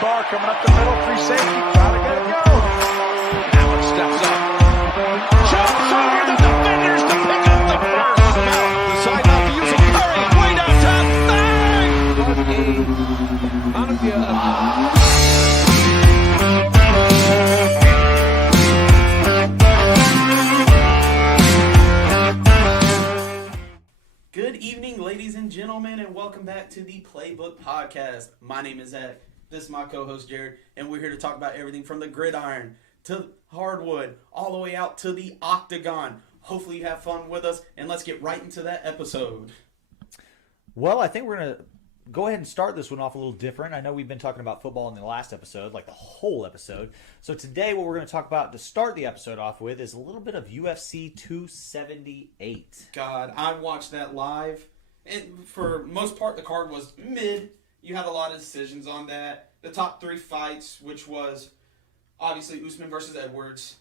Bar coming up the middle, free safety, gotta get it go. Allen steps up, jumps over the defenders to pick up the first. Decide not to use a Curry, way downtown, bang! Good evening, ladies and gentlemen, and welcome back to the Playbook Podcast. My name is Zach. This is my co-host, Jarod, and we're here to talk about everything from the Gridiron to Hardwood, all the way out to the Octagon. Hopefully you have fun with us, and let's get right into that episode. Well, I think we're going to go ahead and start this one off a little different. I know we've been talking about football in the last episode, like the whole episode. So today what we're going to talk about to start the episode off with is a little bit of UFC 278. God, I watched that live, and for most part the card was mid. You had a lot of decisions on that. The top three fights, which was obviously Usman versus Edwards,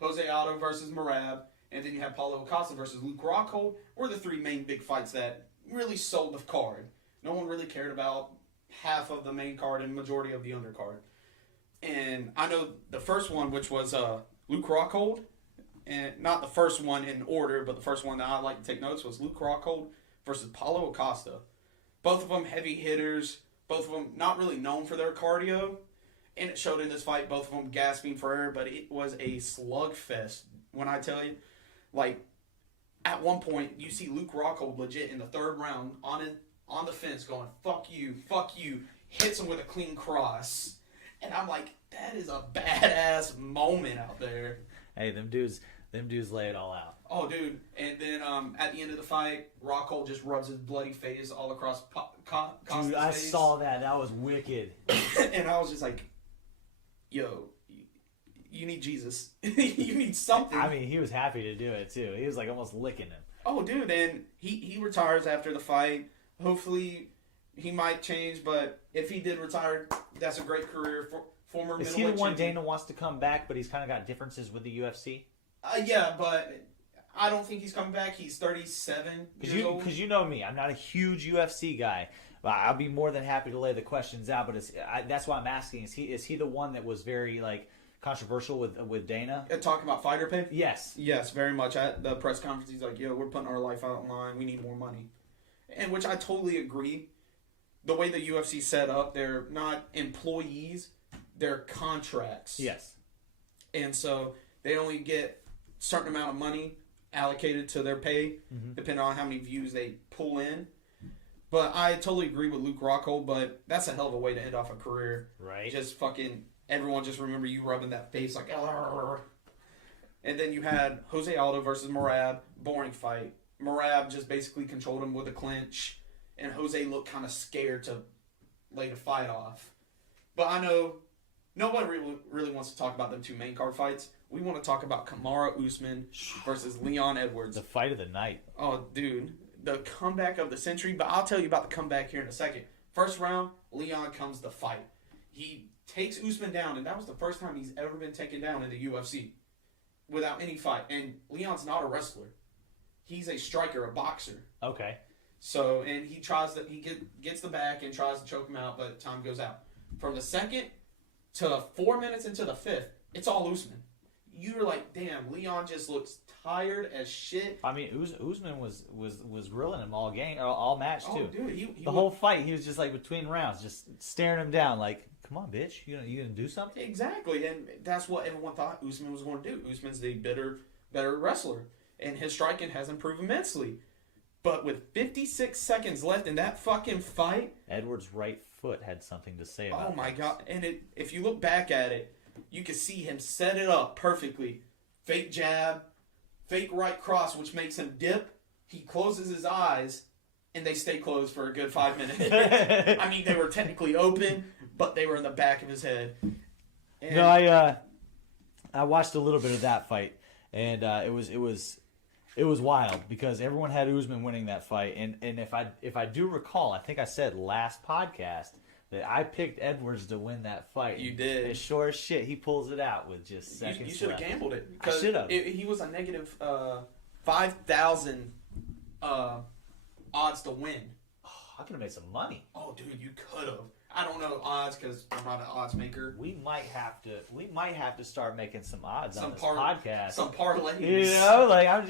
Jose Aldo versus Merab, and then you had Paulo Costa versus Luke Rockhold, were the three main big fights that really sold the card. No one really cared about half of the main card and majority of the undercard. And I know the first one, which was Luke Rockhold, and not the first one in order, but the first one that I like to take notes was Luke Rockhold versus Paulo Costa. Both of them heavy hitters, both of them not really known for their cardio, and it showed in this fight, both of them gasping for air, but it was a slugfest. When I tell you, like, at one point, you see Luke Rockhold legit in the third round on the fence going, fuck you, hits him with a clean cross. And I'm like, that is a badass moment out there. Hey, them dudes lay it all out. Oh, dude. And then at the end of the fight, Rockhold just rubs his bloody face all across Costa's Dude, I face. saw that. That was wicked. And I was just like, yo, you need Jesus. You need something. I mean, he was happy to do it, too. He was like almost licking him. Oh, dude. And he retires after the fight. Hopefully, he might change, but if he did retire, that's a great career for former Is middleweight he the one champion. Dana wants to come back, but he's kind of got differences with the UFC? Yeah, but I don't think he's coming back. He's 37 years old. Because you know me, I'm not a huge UFC guy. But I'll be more than happy to lay the questions out. But that's why I'm asking: is he the one that was very controversial with Dana? Talking about fighter pay? Yes. Yes, very much. At the press conference, he's like, yo, we're putting our life out on line. We need more money. And which I totally agree. The way the UFC set up, they're not employees, they're contracts. Yes. And so they only get a certain amount of money allocated to their pay, depending on how many views they pull in. But I totally agree with Luke Rockhold, but that's a hell of a way to end off a career. Right. Just fucking, everyone just remember you rubbing that face like, arr. And then you had Jose Aldo versus Merab, boring fight. Merab just basically controlled him with a clinch, and Jose looked kind of scared to lay the fight off. But I know nobody really wants to talk about them two main card fights. We want to talk about Kamaru Usman versus Leon Edwards. The fight of the night. Oh, dude. The comeback of the century. But I'll tell you about the comeback here in a second. First round, Leon comes to fight. He takes Usman down, and that was the first time he's ever been taken down in the UFC without any fight. And Leon's not a wrestler. He's a striker, a boxer. Okay. So, and he gets the back and tries to choke him out, but time goes out. From the second to 4 minutes into the fifth, it's all Usman. You're like, damn, Leon just looks tired as shit. I mean, Usman was grilling him all match too. Oh, dude, the whole fight, he was just like between rounds, just staring him down, like, come on, bitch, you gonna do something? Exactly, and that's what everyone thought Usman was going to do. Usman's the better wrestler, and his striking has improved immensely. But with 56 seconds left in that fucking fight, Edwards' right foot had something to say about it. Oh my god! And if you look back at it, you can see him set it up perfectly. Fake jab, fake right cross, which makes him dip. He closes his eyes, and they stay closed for a good 5 minutes. I mean, they were technically open, but they were in the back of his head. And No, I watched a little bit of that fight, and it was wild because everyone had Usman winning that fight, and if I do recall, I think I said last podcast that I picked Edwards to win that fight. You did. And sure as shit, he pulls it out with just seconds left. You should have gambled it. I should have. He was a negative 5,000 odds to win. Oh, I could have made some money. Oh, dude, you could have. I don't know odds because I'm not an odds maker. We might have to start making some odds on this podcast. Some parlays. You know, like I'm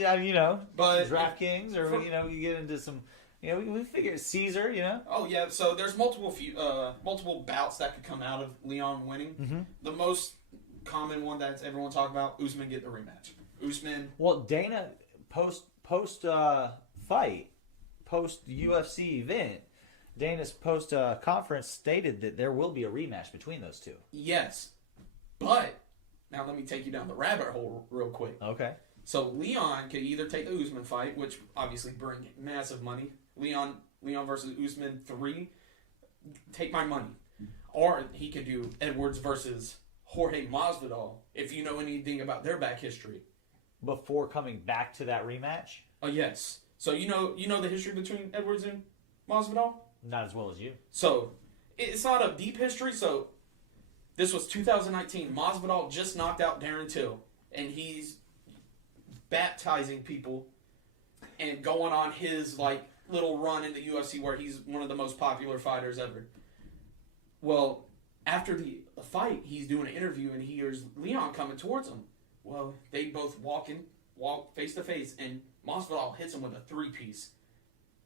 but DraftKings, or you get into some. We figure Caesar. Oh yeah, so there's multiple bouts that could come out of Leon winning. Mm-hmm. The most common one that everyone talk about, Usman get the rematch. Usman. Well, Dana post fight, post UFC event, Dana's post conference stated that there will be a rematch between those two. Yes, but now let me take you down the rabbit hole real quick. Okay. So Leon could either take the Usman fight, which obviously bring massive money. Leon versus Usman 3, take my money. Or he could do Edwards versus Jorge Masvidal, if you know anything about their back history. Before coming back to that rematch? Oh yes. So you know the history between Edwards and Masvidal? Not as well as you. So it's not a deep history. So this was 2019. Masvidal just knocked out Darren Till, and he's baptizing people and going on his little run in the UFC where he's one of the most popular fighters ever. Well, after the fight, he's doing an interview and he hears Leon coming towards him. Well, they both walk face to face, and Masvidal hits him with a 3-piece.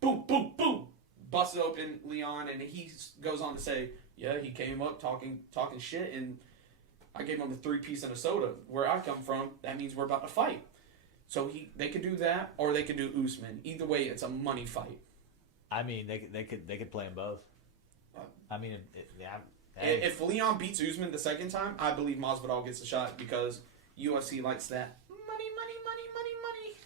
Boom, boom, boom. Busts open Leon, and he goes on to say, yeah, he came up talking shit, and I gave him a 3-piece and a soda. Where I come from, that means we're about to fight. So they could do that, or they could do Usman. Either way, it's a money fight. I mean, they could play them both. I mean, if Leon beats Usman the second time, I believe Masvidal gets a shot because UFC likes that money.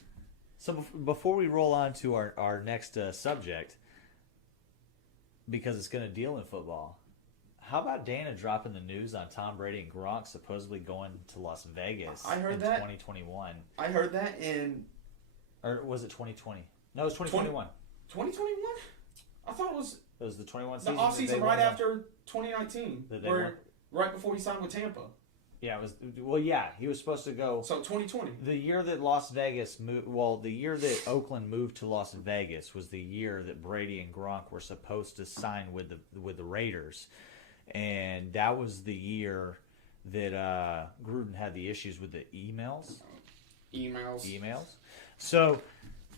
So before we roll on to our next subject, because it's going to deal in football, how about Dana dropping the news on Tom Brady and Gronk supposedly going to Las Vegas I heard in that. 2021? I heard that in... Or was it 2020? No, it was 2021. 2021? I thought it was the 21 the season. offseason right after 2019. Right before he signed with Tampa. Yeah, it was. Well, yeah, he was supposed to go. So 2020. The year that Las Vegas moved. Well, the year that Oakland moved to Las Vegas was the year that Brady and Gronk were supposed to sign with the Raiders, and that was the year that Gruden had the issues with the emails. So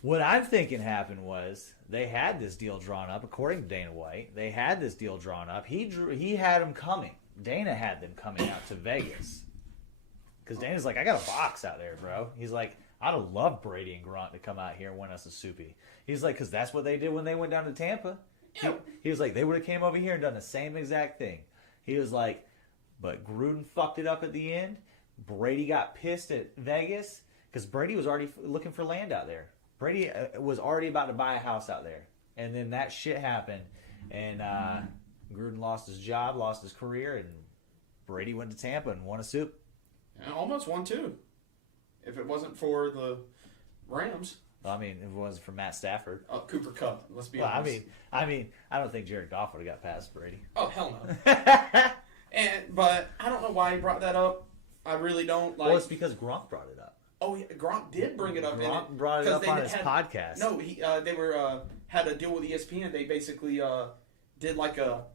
what I'm thinking happened was they had this deal drawn up. According to Dana White, they had this deal drawn up. He had them coming. Dana had them coming out to Vegas. Because Dana's like, I got a box out there, bro. He's like, I'd have loved Brady and Gronk to come out here and win us a soupy. He's like, because that's what they did when they went down to Tampa. He was like, they would have came over here and done the same exact thing. He was like, but Gruden fucked it up at the end. Brady got pissed at Vegas because Brady was already looking for land out there. Brady was already about to buy a house out there. And then that shit happened. And Gruden lost his job, lost his career, and Brady went to Tampa and won a soup. And almost won too. If it wasn't for the Rams. Well, I mean, if it wasn't for Matt Stafford. Cooper Kupp, let's be honest. I mean, I don't think Jared Goff would have got past Brady. Oh, hell no. But I don't know why he brought that up. I really don't. Well, it's because Gronk brought it up. Oh, yeah, Gronk did bring it up. Gronk brought it up on his podcast. No, they had a deal with ESPN. They basically did like a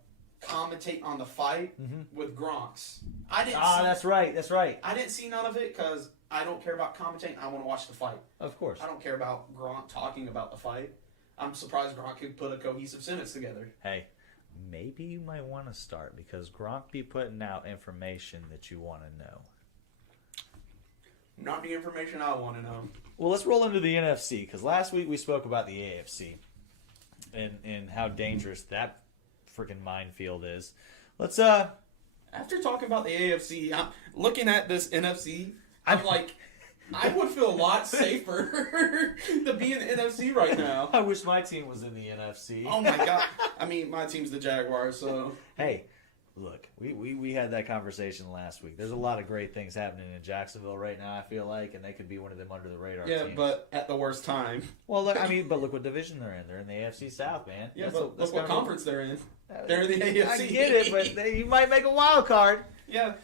commentate on the fight with Gronk's. That's right. I didn't see none of it because I don't care about commentating. I want to watch the fight. Of course. I don't care about Gronk talking about the fight. I'm surprised Gronk could put a cohesive sentence together. Hey, maybe you might want to start because Gronk be putting out information that you want to know. Not the information I want to know. Well, let's roll into the NFC because last week we spoke about the AFC and how dangerous that freaking minefield is. Let's After talking about the AFC, I'm looking at this NFC. I'm like, I would feel a lot safer to be in the NFC right now. I wish my team was in the NFC. Oh my god! I mean, my team's the Jaguars, so. Hey, look, we had that conversation last week. There's a lot of great things happening in Jacksonville right now, I feel like, and they could be one of them under the radar teams. But at the worst time. Well, look, look what division they're in. They're in the AFC South, man. Yeah, but look what conference they're in. They're in the AFC. I get it, but you might make a wild card. Yeah.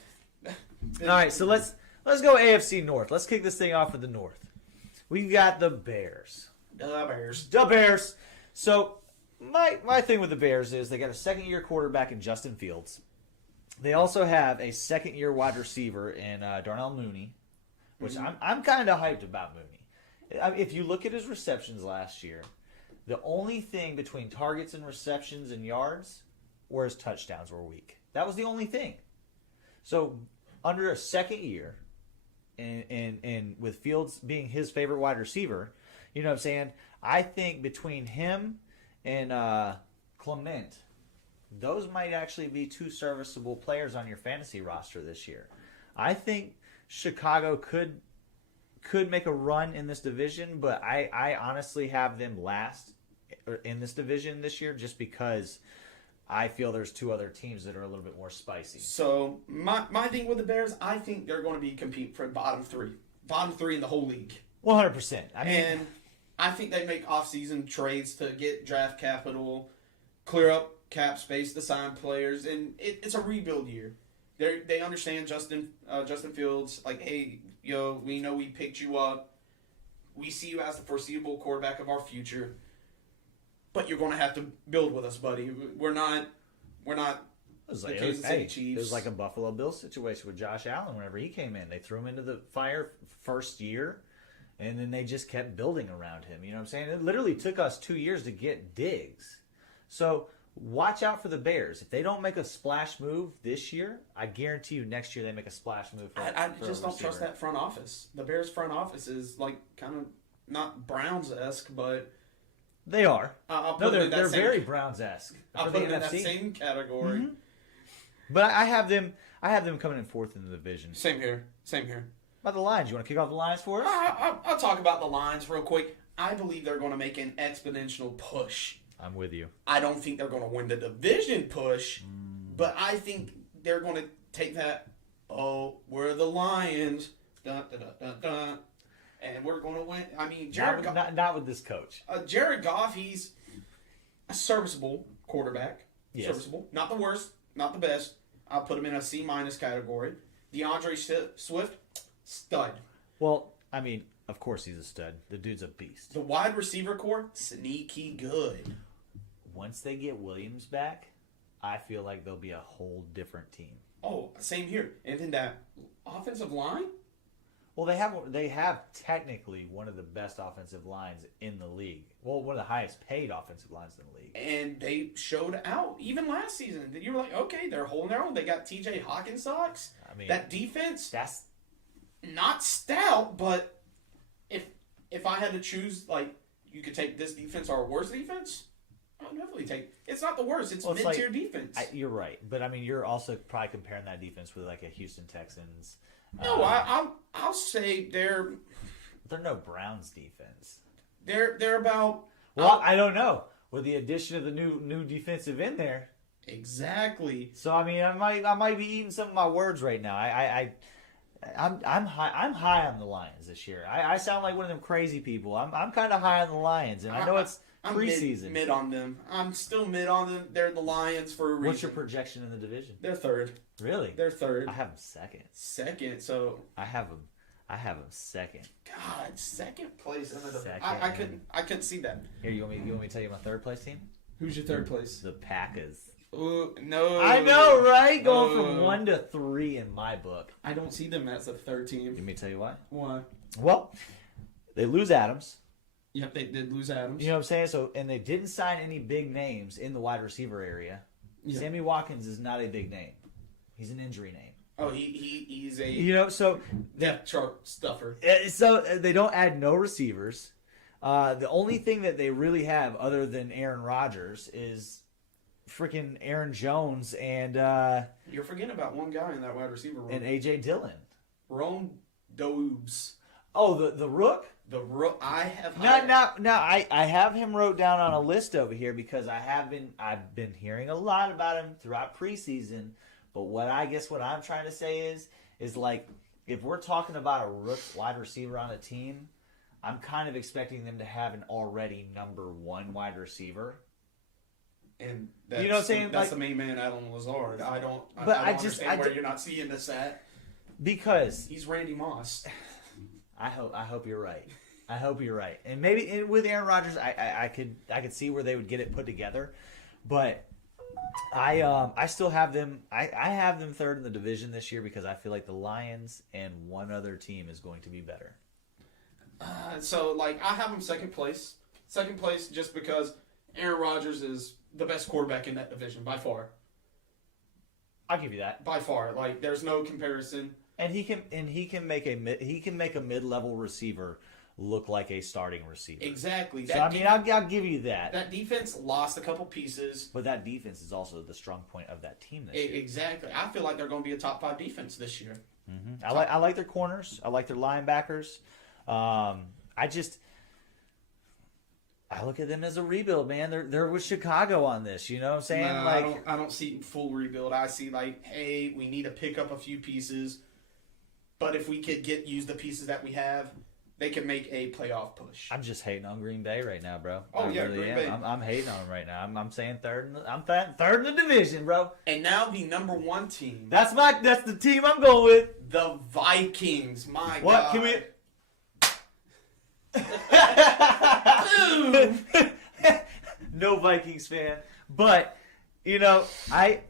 All right, so let's go AFC North. Let's kick this thing off with the North. We've got the Bears. The Bears. The Bears. So my thing with the Bears is they got a second-year quarterback in Justin Fields. They also have a second-year wide receiver in Darnell Mooney, which I'm kind of hyped about Mooney. If you look at his receptions last year, the only thing between targets and receptions and yards were his touchdowns were weak. That was the only thing. So under a second year, and with Fields being his favorite wide receiver, you know what I'm saying? I think between him and Clement, those might actually be two serviceable players on your fantasy roster this year. I think Chicago could make a run in this division, but I honestly have them last in this division this year just because I feel there's two other teams that are a little bit more spicy. So my thing with the Bears, I think they're going to be competing for bottom three in the whole league. 100%. And I think they make off-season trades to get draft capital, clear up cap space to sign players, and it's a rebuild year. They understand Justin Fields, like, hey, yo, we know we picked you up. We see you as the foreseeable quarterback of our future. But you're going to have to build with us, buddy. We're not the Kansas City Chiefs. It was like a Buffalo Bills situation with Josh Allen whenever he came in. They threw him into the fire first year, and then they just kept building around him. You know what I'm saying? It literally took us 2 years to get Diggs. So watch out for the Bears. If they don't make a splash move this year, I guarantee you next year they make a splash move. I just don't trust that front office. The Bears front office is like kind of not Browns-esque, but they are. They're same, very Browns-esque. I'll put them in that same category. Mm-hmm. But I have them coming in fourth in the division. Same here. About the Lions, you want to kick off the Lions for us? I'll talk about the Lions real quick. I believe they're going to make an exponential push. I'm with you. I don't think they're going to win the division push, but I think they're going to take that, we're the Lions, dun, dun, dun, dun, dun, and we're going to win. I mean, not with this coach. Jared Goff, he's a serviceable quarterback. Yes. Serviceable. Not the worst, not the best. I'll put him in a C- category. DeAndre Swift, stud. Well, I mean, of course he's a stud. The dude's a beast. The wide receiver core, sneaky good. Once they get Williams back, I feel like they'll be a whole different team. Oh, same here. And then that offensive line? Well, they have technically one of the best offensive lines in the league. Well, one of the highest paid offensive lines in the league. And they showed out even last season. You were like, okay, they're holding their own. They got T.J. Hawkinsocks. I mean, that defense, that's not stout, but if I had to choose, like, you could take this defense or a worse defense, I would definitely take. It's not the worst. It's mid-tier defense. You're right, but I mean, you're also probably comparing that defense with like a Houston Texans. No, I'll say they're no Browns defense. They're about. Well, I don't know. With the addition of the new defensive in there. Exactly. So I mean, I might be eating some of my words right now. I'm high on the Lions this year. I sound like one of them crazy people. I'm kind of high on the Lions, and I know it's preseason. Mid on them. I'm still mid on them. They're the Lions for a reason. What's your projection in the division? They're third. Really? They're third. I have them second. Second, so I have them second. God, second place in the division. Second. I couldn't see that. Here, you want me to tell you my third place team? Who's your third place? The Packers. Ooh, no. I know, right? Going from 1 to 3 in my book. I don't see them as a third team. Let me tell you why. Why? Well, they lose Adams. Yep, they did lose Adams. You know what I'm saying? So, and they didn't sign any big names in the wide receiver area. Yep. Sammy Watkins is not a big name. He's an injury name. Oh, he's a depth chart stuffer. So they don't add no receivers. The only thing that they really have other than Aaron Rodgers is freaking Aaron Jones and you're forgetting about one guy in that wide receiver room. And AJ Dillon. Rome Doubs. Oh, the Rook? The Rook. I have I have him wrote down on a list over here because I've been hearing a lot about him throughout preseason. But what I'm trying to say is like if we're talking about a Rook wide receiver on a team, I'm kind of expecting them to have an already number 1 wide receiver. And you know what I'm saying? That's the main man, Adam Lazard. I don't understand where you're not seeing this at. Because he's Randy Moss. I hope you're right. I hope you're right. And maybe with Aaron Rodgers, I could see where they would get it put together, but I still have them. I have them third in the division this year because I feel like the Lions and one other team is going to be better. So like I have them second place. Second place just because Aaron Rodgers is the best quarterback in that division by far. I'll give you that. By far, like there's no comparison. And he can make a mid-level receiver look like a starting receiver. Exactly. So I'll give you that. That defense lost a couple pieces. But that defense is also the strong point of that team this year. Exactly. I feel like they're going to be a top 5 defense this year. Mm-hmm. I like their corners. I like their linebackers. I look at them as a rebuild, man. They're with Chicago on this. You know what I'm saying? No, I don't see full rebuild. I see like, hey, we need to pick up a few pieces. But if we could use the pieces that we have, they can make a playoff push. I'm just hating on Green Bay right now, bro. Oh, yeah, Green Bay. I'm hating on them right now. I'm saying third in the division, bro. And now the number 1 team. That's the team I'm going with. The Vikings. My what? God. Can we? No Vikings fan, but you know I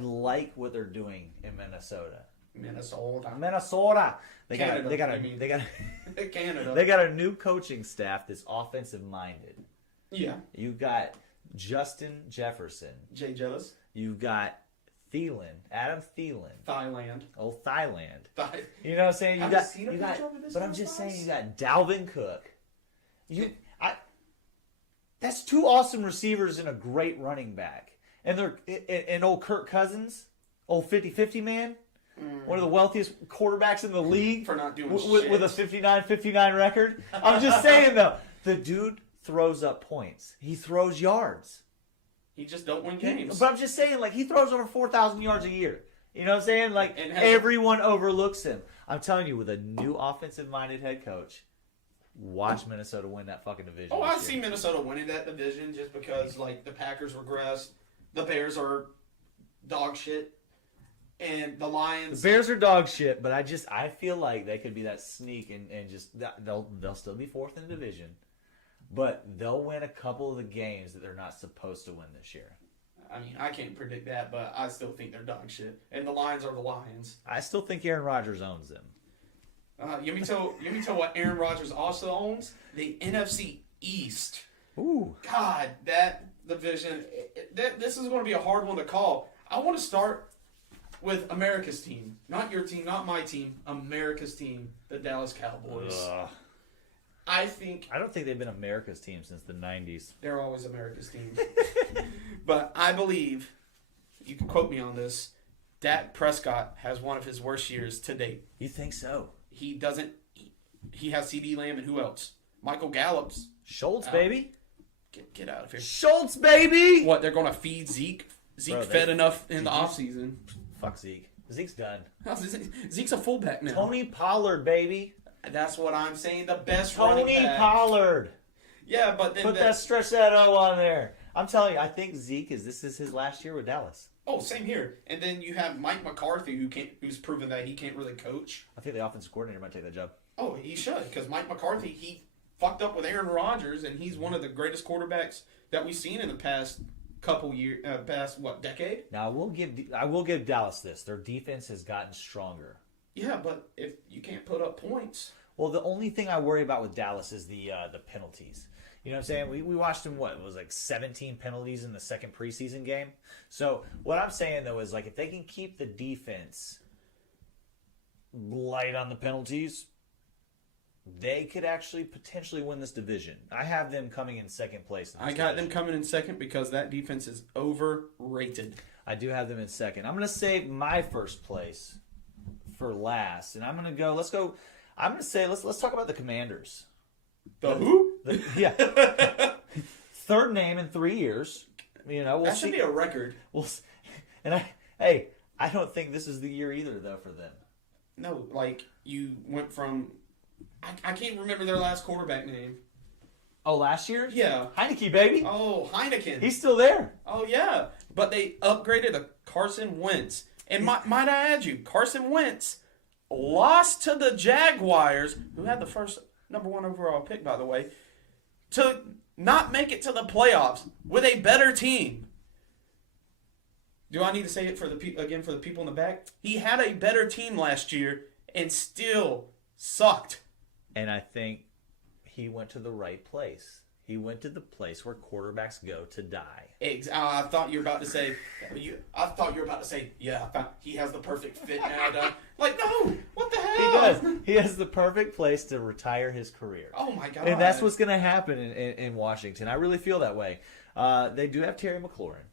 like what they're doing in Minnesota. Minnesota. They got Canada. They got a new coaching staff that's offensive minded. Yeah. You got Justin Jefferson. Jay Jettis. You got Adam Thielen. Thailand. Oh, Thailand. You know what I'm saying? But I'm just saying you got Dalvin Cook. That's 2 awesome receivers and a great running back. And old Kirk Cousins, old 50-50 man, one of the wealthiest quarterbacks in the league for not doing shit. With a 59-59 record. I'm just saying though, the dude throws up points. He throws yards. He just don't win games. But I'm just saying, like, he throws over 4,000 yards a year. You know what I'm saying? Like, everyone overlooks him. I'm telling you, with a new offensive-minded head coach, watch Minnesota win that fucking division. Oh, I see Minnesota winning that division just because, like, the Packers regressed. The Bears are dog shit. And the Lions... The Bears are dog shit, but I feel like they could be that sneak and just... They'll still be fourth in the division. But they'll win a couple of the games that they're not supposed to win this year. I mean, I can't predict that, but I still think they're dog shit. And the Lions are the Lions. I still think Aaron Rodgers owns them. You want me tell what Aaron Rodgers also owns? The NFC East. Ooh. God, that division. This is going to be a hard one to call. I want to start with America's team. Not your team, not my team. America's team, the Dallas Cowboys. Ugh. I don't think they've been America's team since the 90s. They're always America's team. But I believe, you can quote me on this, Dak Prescott has one of his worst years to date. You think so? He doesn't. He has CD Lamb and who else? Michael Gallup's. Schultz, baby. Get out of here. Schultz, baby. What, they're going to feed Zeke? Zeke fed enough in the offseason. Fuck Zeke. Zeke's done. Zeke's a fullback now. Tony Pollard, baby. That's what I'm saying. The best running back. Tony Pollard. Yeah, but then stretch that O on there. I'm telling you, I think this is his last year with Dallas. Oh, same here. And then you have Mike McCarthy, who's proven that he can't really coach. I think the offensive coordinator might take that job. Oh, he should, because Mike McCarthy, he fucked up with Aaron Rodgers, and he's one of the greatest quarterbacks that we've seen in the past couple years, decade? Now, I will give Dallas this. Their defense has gotten stronger. Yeah, but if you can't put up points. Well, the only thing I worry about with Dallas is the penalties. You know what I'm saying? We watched them, it was like 17 penalties in the second preseason game. So what I'm saying, though, is like if they can keep the defense light on the penalties, they could actually potentially win this division. I have them coming in second place. I got them coming in second because that defense is overrated. I do have them in second. I'm going to save my first place for last, and I'm going to go. Let's talk about the Commanders. The who? Yeah. Third name in 3 years. You know, that should be a record. I don't think this is the year either, though, for them. No, like you went from. I can't remember their last quarterback name. Oh, last year? Yeah. Heineke, baby. Oh, Heineken. He's still there. Oh, yeah. But they upgraded to Carson Wentz. And might I add you, Carson Wentz lost to the Jaguars, who had the first number 1 overall pick, by the way, to not make it to the playoffs with a better team. Do I need to say it for the people in the back? He had a better team last year and still sucked. And I think he went to the right place. He went to the place where quarterbacks go to die. I thought you were about to say. Yeah, he has the perfect fit now. Like, no, what the hell? He does. He has the perfect place to retire his career. Oh my god! And that's what's going to happen in Washington. I really feel that way. They do have Terry McLaurin.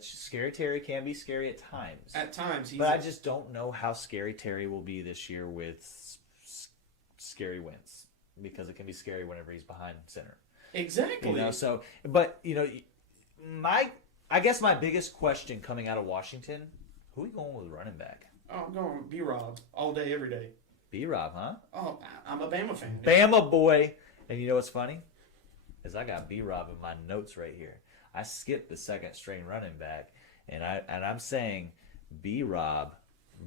Scary Terry can be scary at times. At times, but I just don't know how scary Terry will be this year with scary wins, because it can be scary whenever he's behind center. Exactly. I guess my biggest question coming out of Washington, who are we going with running back? Oh, I'm going with B-Rob all day, every day. B-Rob, huh? Oh, I'm a Bama fan. Bama boy. And you know what's funny? Is I got B-Rob in my notes right here. I skipped the second string running back, and I'm saying B-Rob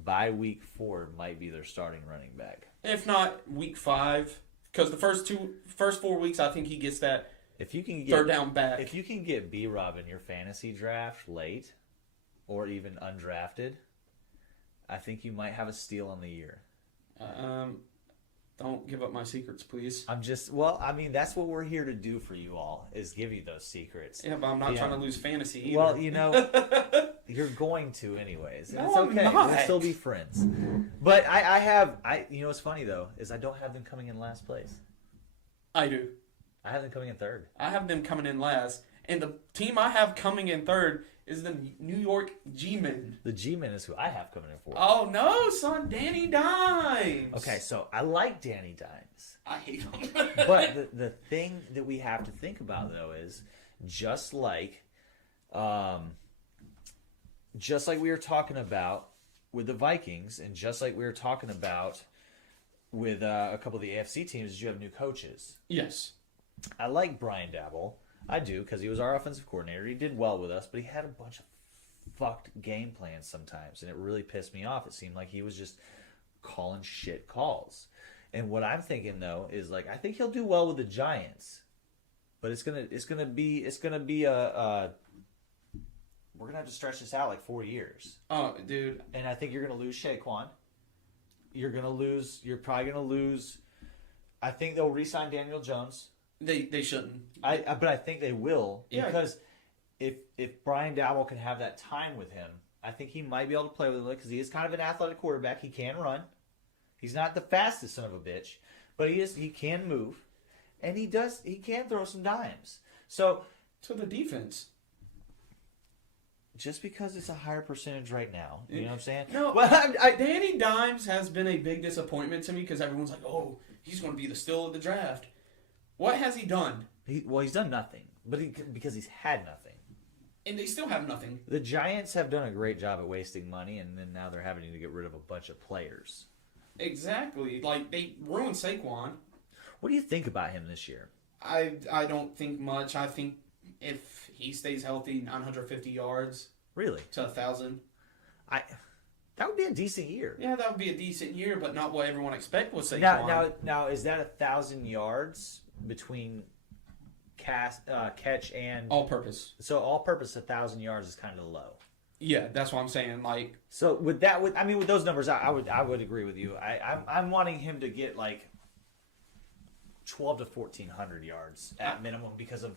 by week 4 might be their starting running back. If not week 5. Because the first 4 weeks, I think he gets that third down back. If you can get B-Rob in your fantasy draft late, or even undrafted, I think you might have a steal on the year. Don't give up my secrets, please. that's what we're here to do for you all, is give you those secrets. Yeah, but I'm not trying to lose fantasy either. Well, you're going to anyways. No, it's okay. I'm not. We'll still be friends. But I you know what's funny though, is I don't have them coming in last place. I do. I have them coming in third. I have them coming in last. And the team I have coming in third is the New York G-Men. The G-Men is who I have coming in fourth. Oh, no, son. Danny Dimes. Okay, so I like Danny Dimes. I hate him. But the thing that we have to think about, though, is just like we were talking about with the Vikings, and just like we were talking about with a couple of the AFC teams, is you have new coaches. Yes. I like Brian Dabble. I do, because he was our offensive coordinator. He did well with us, but he had a bunch of fucked game plans sometimes, and it really pissed me off. It seemed like he was just calling shit calls. And what I'm thinking though is, like, I think he'll do well with the Giants, but it's gonna be a we're gonna have to stretch this out like 4 years. Oh, dude. And I think you're gonna lose Shaquan. You're probably gonna lose. I think they'll re-sign Daniel Jones. They shouldn't. But I think they will, because if Brian Dabble can have that time with him, I think he might be able to play with him, because he is kind of an athletic quarterback. He can run. He's not the fastest son of a bitch, but he can move, and he can throw some dimes. So to the defense. Just because it's a higher percentage right now, you know what I'm saying? No, Danny Dimes has been a big disappointment to me, because everyone's like, oh, he's going to be the steal of the draft. What has he done? He's done nothing, because he's had nothing. And they still have nothing. The Giants have done a great job at wasting money, and then now they're having to get rid of a bunch of players. Exactly. Like, they ruined Saquon. What do you think about him this year? I don't think much. I think if he stays healthy, 950 yards. Really? To 1,000. That would be a decent year. Yeah, that would be a decent year, but not what everyone expected with Saquon. Now, is that 1,000 yards between catch and all-purpose? So all-purpose, 1,000 yards is kind of low. Yeah, that's what I'm saying. Like, so with those numbers, I would agree with you. I'm wanting him to get like 1,200 to 1,400 yards at minimum because of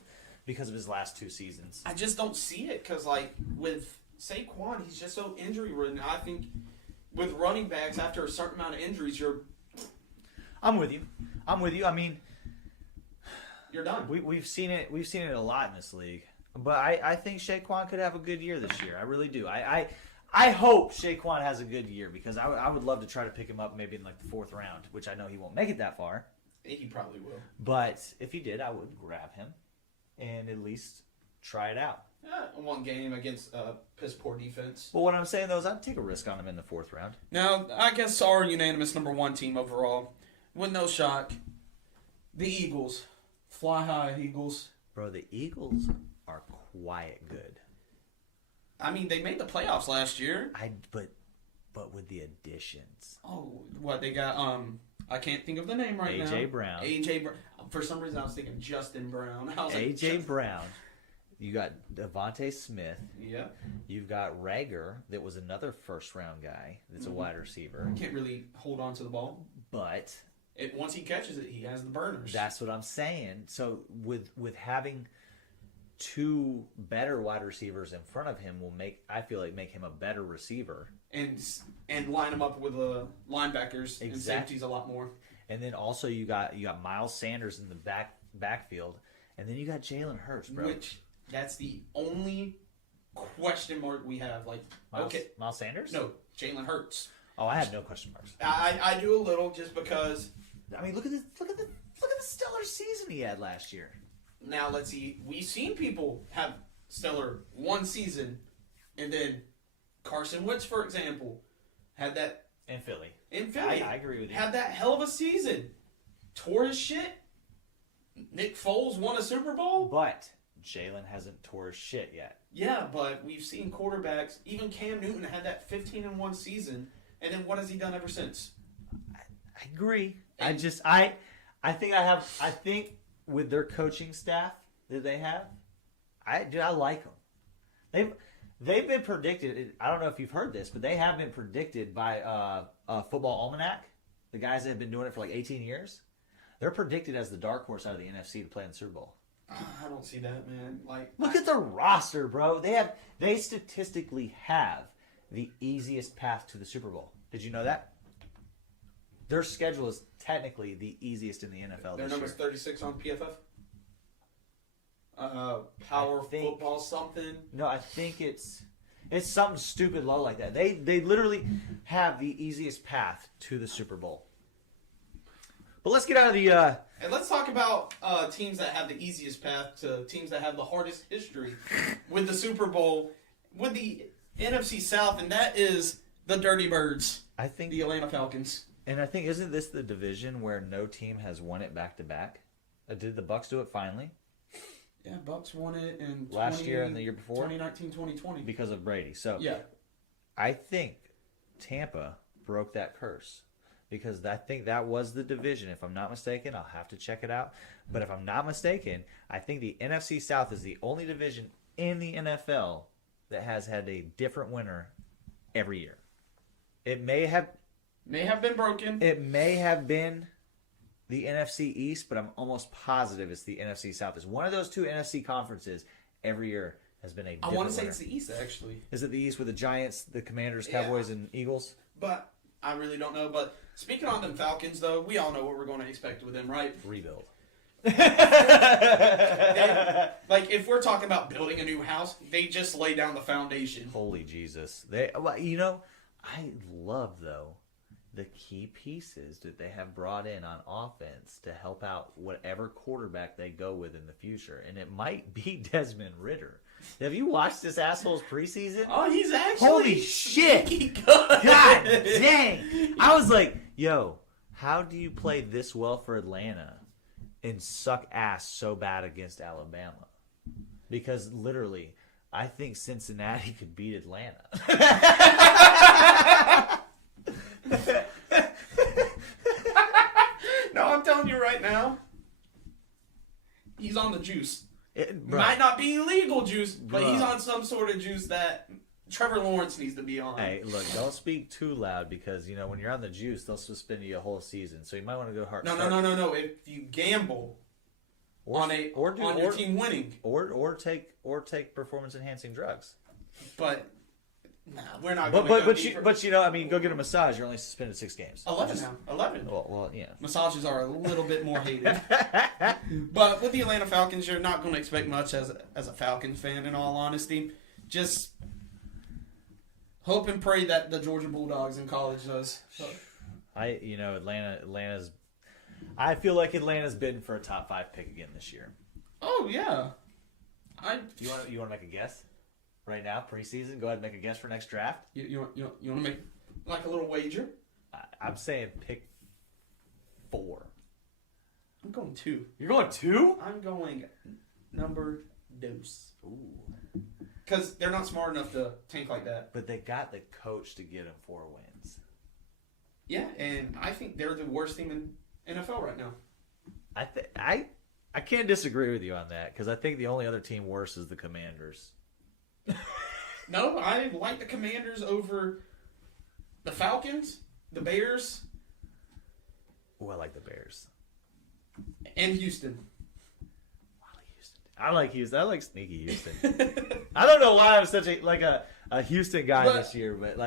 his last 2 seasons. I just don't see it, because like with Saquon, he's just so injury-ridden. I think with running backs, after a certain amount of injuries, I'm with you. I mean, you're done. We've seen it a lot in this league. But I think Shaquan could have a good year this year. I really do. I hope Shaquan has a good year, because I would love to try to pick him up maybe in like the 4th round, which I know he won't make it that far. He probably will. But if he did, I would grab him and at least try it out. One game against piss poor defense. But what I'm saying though is I'd take a risk on him in the 4th round. Now, I guess our unanimous number 1 team overall, with no shock, the Eagles. Fly high, Eagles. Bro, the Eagles are quiet good. I mean, they made the playoffs last year. But with the additions. Oh, what they got? I can't think of the name right now. A.J. Brown. A.J. Brown. For some reason, I was thinking Justin Brown. I was like, A.J. Brown. You got Devontae Smith. Yeah. You've got Rager, that was another first-round guy that's a wide receiver. Can't really hold on to the ball. But Once he catches it, he has the burners. that's what I'm saying. So with having two better wide receivers in front of him I feel like make him a better receiver. And line him up with linebackers and safeties a lot more. And then also you got Miles Sanders in the backfield, and then you got Jalen Hurts, bro. Which that's the only question mark we have. Like, Miles Sanders? No, Jalen Hurts. Oh, I have no question marks. I do a little just because. I mean, look at the stellar season he had last year. Now let's see. We've seen people have stellar one season, and then Carson Wentz, for example, had that in Philly. I agree with you. Had that hell of a season. Tore his shit. Nick Foles won a Super Bowl. But Jalen hasn't tore his shit yet. Yeah, but we've seen quarterbacks. Even Cam Newton had that 15-1 season, and then what has he done ever since? I agree. And I think with their coaching staff that they have, I like them. They've been predicted. I don't know if you've heard this, but they have been predicted by Football Almanac, the guys that have been doing it for like 18 years. They're predicted as the dark horse out of the NFC to play in the Super Bowl. I don't see that, man. Look at the roster, bro. They statistically have the easiest path to the Super Bowl. Did you know that? Their schedule is technically the easiest in the NFL. Their number's 36 on PFF. Power football something. No, I think it's something stupid low like that. They literally have the easiest path to the Super Bowl. But let's get out of the. And let's talk about teams that have the easiest path to teams that have the hardest history with the Super Bowl, with the NFC South, and that is the Dirty Birds. I think the Atlanta Falcons. And I think, isn't this the division where no team has won it back to back? Did the Bucks do it finally? Yeah, Bucks won it in last year and the year before, 2019, 2020, because of Brady. So yeah, I think Tampa broke that curse. Because I think that was the division. If I'm not mistaken, I'll have to check it out. But if I'm not mistaken, I think the NFC South is the only division in the NFL that has had a different winner every year. It may have been broken. It may have been the NFC East, but I'm almost positive it's the NFC South. It's one of those two NFC conferences every year has been a different I want to say winner. it's the East, actually. Is it the East with the Giants, the Commanders, Cowboys, and Eagles? But I really don't know. But speaking on them Falcons, though, we all know what we're going to expect with them, right? Rebuild. Like, if we're talking about building a new house, they just lay down the foundation. Holy Jesus. I love, though, the key pieces that they have brought in on offense to help out whatever quarterback they go with in the future. And it might be Desmond Ridder. Have you watched this asshole's preseason? Oh, he's actually holy shit! Good. God dang! I was like, yo, how do you play this well for Atlanta and suck ass so bad against Alabama? Because literally, I think Cincinnati could beat Atlanta. No, I'm telling you right now, he's on the juice. Bro. Might not be illegal juice, but he's on some sort of juice that Trevor Lawrence needs to be on. Hey, look, don't speak too loud because, when you're on the juice, they'll suspend you a whole season. So you might want to go hard. No. If you gamble on your team winning. Or take performance-enhancing drugs. But... Nah, we're not. But go get a massage. You're only suspended 6 games. 11 now. 11. Well, yeah. Massages are a little bit more hated. But with the Atlanta Falcons, you're not going to expect much as a Falcons fan. In all honesty, just hope and pray that the Georgia Bulldogs in college does. So. Atlanta's. I feel like Atlanta's bidding for a top 5 pick again this year. Oh yeah. You want to make a guess? Right now, preseason, go ahead and make a guess for next draft. You want to make like a little wager? I'm saying pick 4. I'm going 2. You're going 2? I'm going number dose. Ooh. Because they're not smart enough to tank like that. But they got the coach to get them 4 wins. Yeah, and I think they're the worst team in NFL right now. I can't disagree with you on that because I think the only other team worse is the Commanders. No, I like the Commanders over the Falcons, the Bears. Oh, I like the Bears. And Houston. I like Houston. I like sneaky Houston. I don't know why I'm such a Houston guy this year, but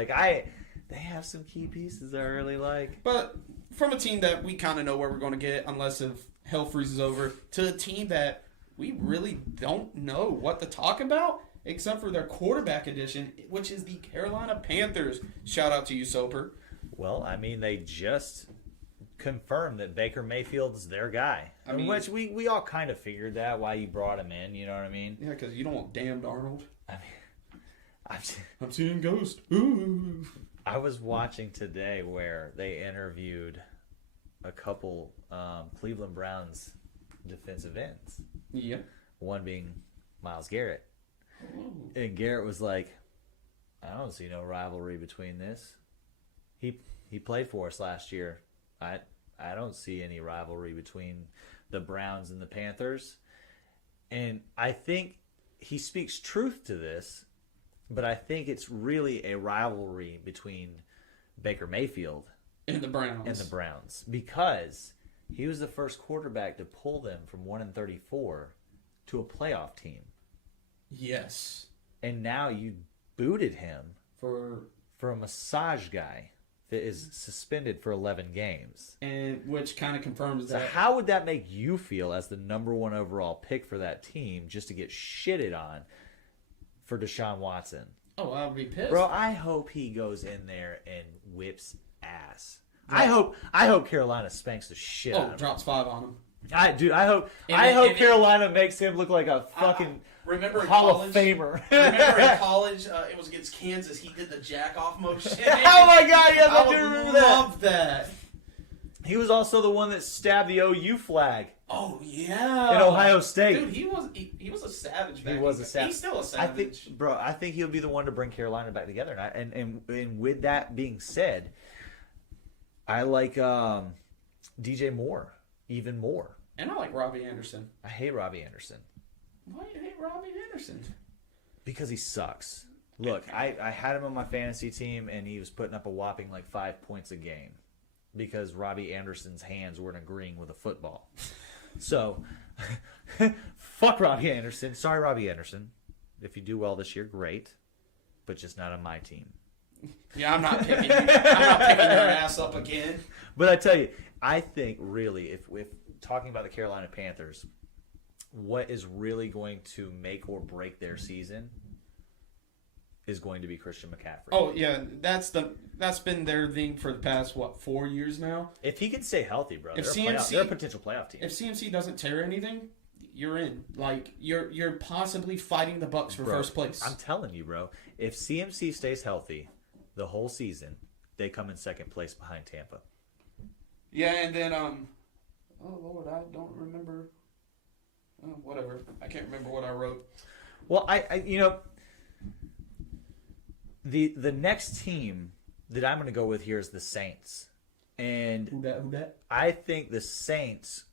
they have some key pieces I really like. But from a team that we kind of know where we're going to get, unless if hell freezes over, to a team that we really don't know what to talk about, except for their quarterback edition, which is the Carolina Panthers. Shout out to you, Soper. Well, I mean, they just confirmed that Baker Mayfield's their guy. Which we all kind of figured that, why you brought him in, you know what I mean? Yeah, because you don't want damned Arnold. I mean, I'm seeing ghosts. Ooh. I was watching today where they interviewed a couple Cleveland Browns defensive ends. Yeah. One being Myles Garrett. Ooh. And Garrett was like, I don't see no rivalry between this. He played for us last year. I don't see any rivalry between the Browns and the Panthers. And I think he speaks truth to this, but I think it's really a rivalry between Baker Mayfield and the Browns. Because he was the first quarterback to pull them from 1-34 to a playoff team. Yes. And now you booted him for a massage guy that is suspended for 11 games. And which kind of confirms that. So how would that make you feel as the number one overall pick for that team just to get shitted on for Deshaun Watson? Oh, I would be pissed. Bro, I hope he goes in there and whips ass. I hope Carolina spanks the shit out of him. Drops 5 on him. I hope Carolina makes him look like a fucking Hall of Famer. Remember in college, it was against Kansas. He did the jack off motion. Oh my God! Yes, I do remember that. I love that. He was also the one that stabbed the OU flag. Oh yeah. In Ohio State. Dude, he was a savage. He was a savage. He's still a savage. I think he'll be the one to bring Carolina back together. And with that being said, I like DJ Moore even more. And I like Robbie Anderson. I hate Robbie Anderson. Why do you hate Robbie Anderson? Because he sucks. Look, I had him on my fantasy team, and he was putting up a whopping 5 points a game because Robbie Anderson's hands weren't agreeing with a football. So, fuck Robbie Anderson. Sorry, Robbie Anderson. If you do well this year, great, but just not on my team. Yeah, I'm not picking you. I'm not picking your ass up again. But I tell you, I think really, if talking about the Carolina Panthers, what is really going to make or break their season is going to be Christian McCaffrey. Oh yeah, that's been their thing for the past 4 years now. If he can stay healthy, bro, if they're a potential playoff team. If CMC doesn't tear anything, you're in. You're possibly fighting the Bucs for first place. I'm telling you, bro. If CMC stays healthy the whole season, they come in second place behind Tampa. Yeah, and then oh Lord, I don't remember. Oh, whatever. I can't remember what I wrote. Well, I the next team that I'm going to go with here is the Saints. And Who dat? I think the Saints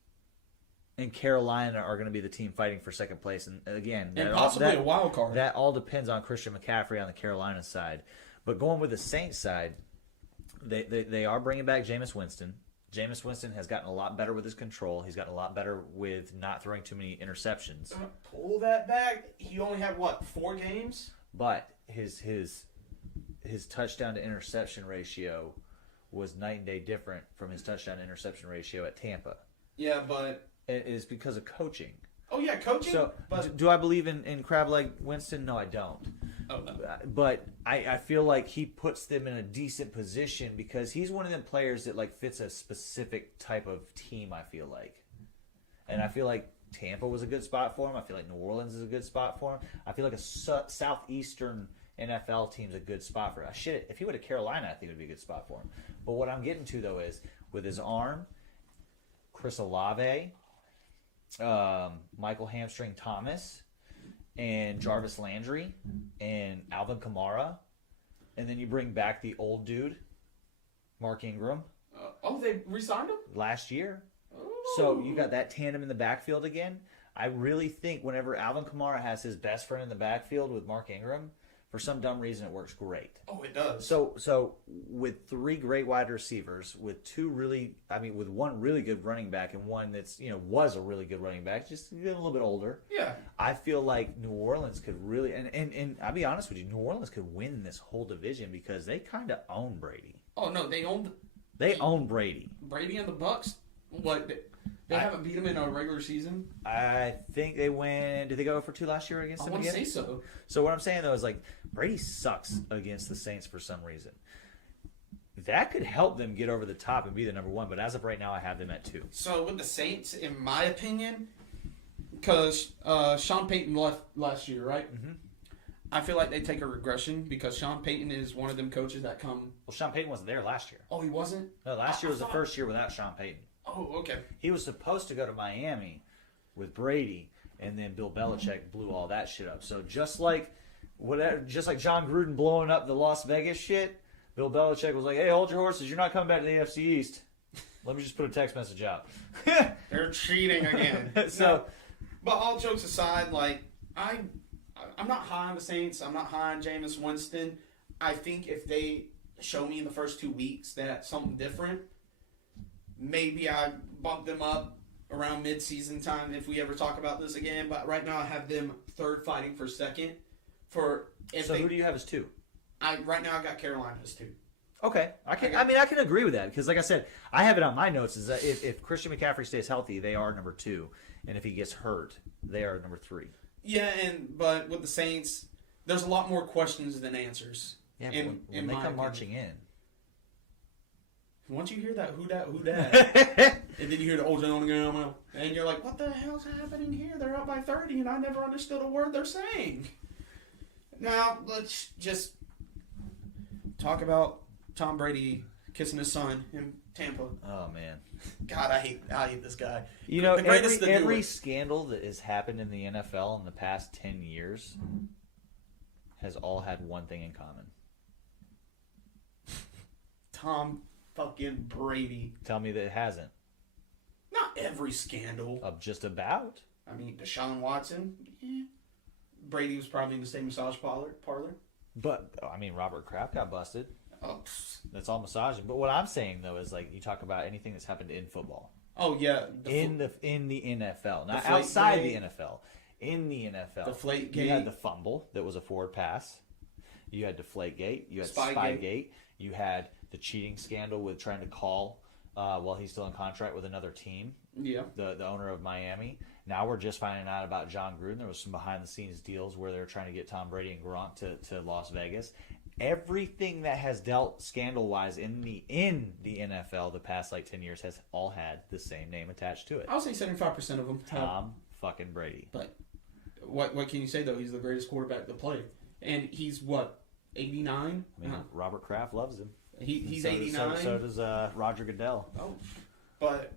and Carolina are going to be the team fighting for second place. And again, possibly a wild card. That all depends on Christian McCaffrey on the Carolina side. But going with the Saints side, they are bringing back Jameis Winston. Jameis Winston has gotten a lot better with his control. He's gotten a lot better with not throwing too many interceptions. Pull that back. He only had 4 games? But his touchdown to interception ratio was night and day different from his touchdown to interception ratio at Tampa. Yeah, but it is because of coaching. Oh yeah, coaching. So do I believe in crab leg Winston? No, I don't. Oh, no. But I feel like he puts them in a decent position because he's one of them players that fits a specific type of team. I feel like, and I feel like Tampa was a good spot for him. I feel like New Orleans is a good spot for him. I feel like a southeastern NFL team's a good spot for him. Shit, if he went to Carolina, I think it would be a good spot for him. But what I'm getting to though is with his arm, Chris Olave, Michael Hamstring Thomas, and Jarvis Landry, and Alvin Kamara, and then you bring back the old dude, Mark Ingram They re-signed him last year. Oh. So you got that tandem in the backfield again. I really think whenever Alvin Kamara has his best friend in the backfield with Mark Ingram, for some dumb reason it works great. Oh, it does. So with 3 great wide receivers, with with one really good running back and one that's was a really good running back, just getting a little bit older. Yeah. I feel like New Orleans could really and I'll be honest with you, New Orleans could win this whole division because they kind of own Brady. Oh no, they own Brady. Brady and the Bucks. What? They haven't beat him in a regular season. I think they win. Did they go for 2 last year against them I want again? to say so. So what I'm saying though is like Brady sucks against the Saints for some reason. That could help them get over the top and be the number 1. But as of right now, I have them at 2. So with the Saints, in my opinion, because Sean Payton left last year, right? Mm-hmm. I feel like they take a regression because Sean Payton is one of them coaches that come. Well, Sean Payton wasn't there last year. Oh, he wasn't? No, last year was the first year without Sean Payton. Oh, okay. He was supposed to go to Miami with Brady, and then Bill Belichick blew all that shit up. So just like John Gruden blowing up the Las Vegas shit, Bill Belichick was like, "Hey, hold your horses! You're not coming back to the NFC East. Let me just put a text message out." They're cheating again. So, but all jokes aside, like I'm not high on the Saints. I'm not high on Jameis Winston. I think if they show me in the first 2 weeks that something different, maybe I bump them up around mid-season time if we ever talk about this again. But right now I have them 3rd fighting for 2nd. Who do you have as 2? Right now I got Carolina as 2. Okay, I can agree with that because, like I said, I have it on my notes is that if Christian McCaffrey stays healthy, they are number 2, and if he gets hurt, they are number 3. Yeah, but with the Saints, there's a lot more questions than answers. Yeah, when they come marching in. Once you hear that, who dat, and then you hear the old gentleman, and you're like, what the hell's happening here? They're up by 30, and I never understood a word they're saying. Now, let's just talk about Tom Brady kissing his son in Tampa. Oh, man. God, I hate this guy. You know, every scandal that has happened in the NFL in the past 10 years has all had one thing in common. Tom fucking Brady. Tell me that it hasn't. Not every scandal. Of just about. I mean, Deshaun Watson. Yeah. Brady was probably in the same massage parlor. But, I mean, Robert Kraft got busted. Oh. That's all massaging. But what I'm saying, though, is like you talk about anything that's happened in football. Oh, yeah. In the NFL. Not outside the NFL. In the NFL. Deflategate. You had the fumble that was a forward pass. You had Deflategate. You had Spygate. You had the cheating scandal with trying to call while he's still in contract with another team. Yeah. The owner of Miami. Now we're just finding out about John Gruden. There was some behind-the-scenes deals where they're trying to get Tom Brady and Gronk to Las Vegas. Everything that has dealt scandal-wise in the NFL the past 10 years has all had the same name attached to it. I'll say 75% of them. Tom fucking Brady. But what can you say, though? He's the greatest quarterback to play. And he's, 89? I mean, Robert Kraft loves him. He's 89. So does Roger Goodell. Oh, but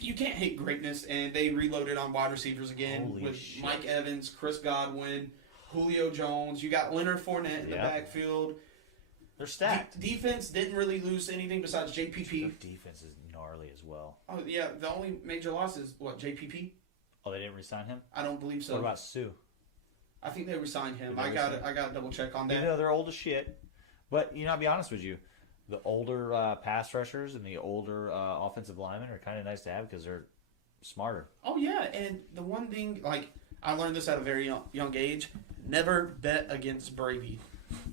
you can't hate greatness, and they reloaded on wide receivers again with shit. Mike Evans, Chris Godwin, Julio Jones. You got Leonard Fournette in the backfield. They're stacked. Defense didn't really lose anything besides JPP. Their defense is gnarly as well. Oh, yeah. The only major loss is, JPP? Oh, they didn't re-sign him? I don't believe so. What about Sue? I think they re-signed him. I got to double check on that. You know, they're old as shit. But, I'll be honest with you. The older pass rushers and the older offensive linemen are kind of nice to have because they're smarter. Oh, yeah. And the one thing, I learned this at a very young age. Never bet against Brady.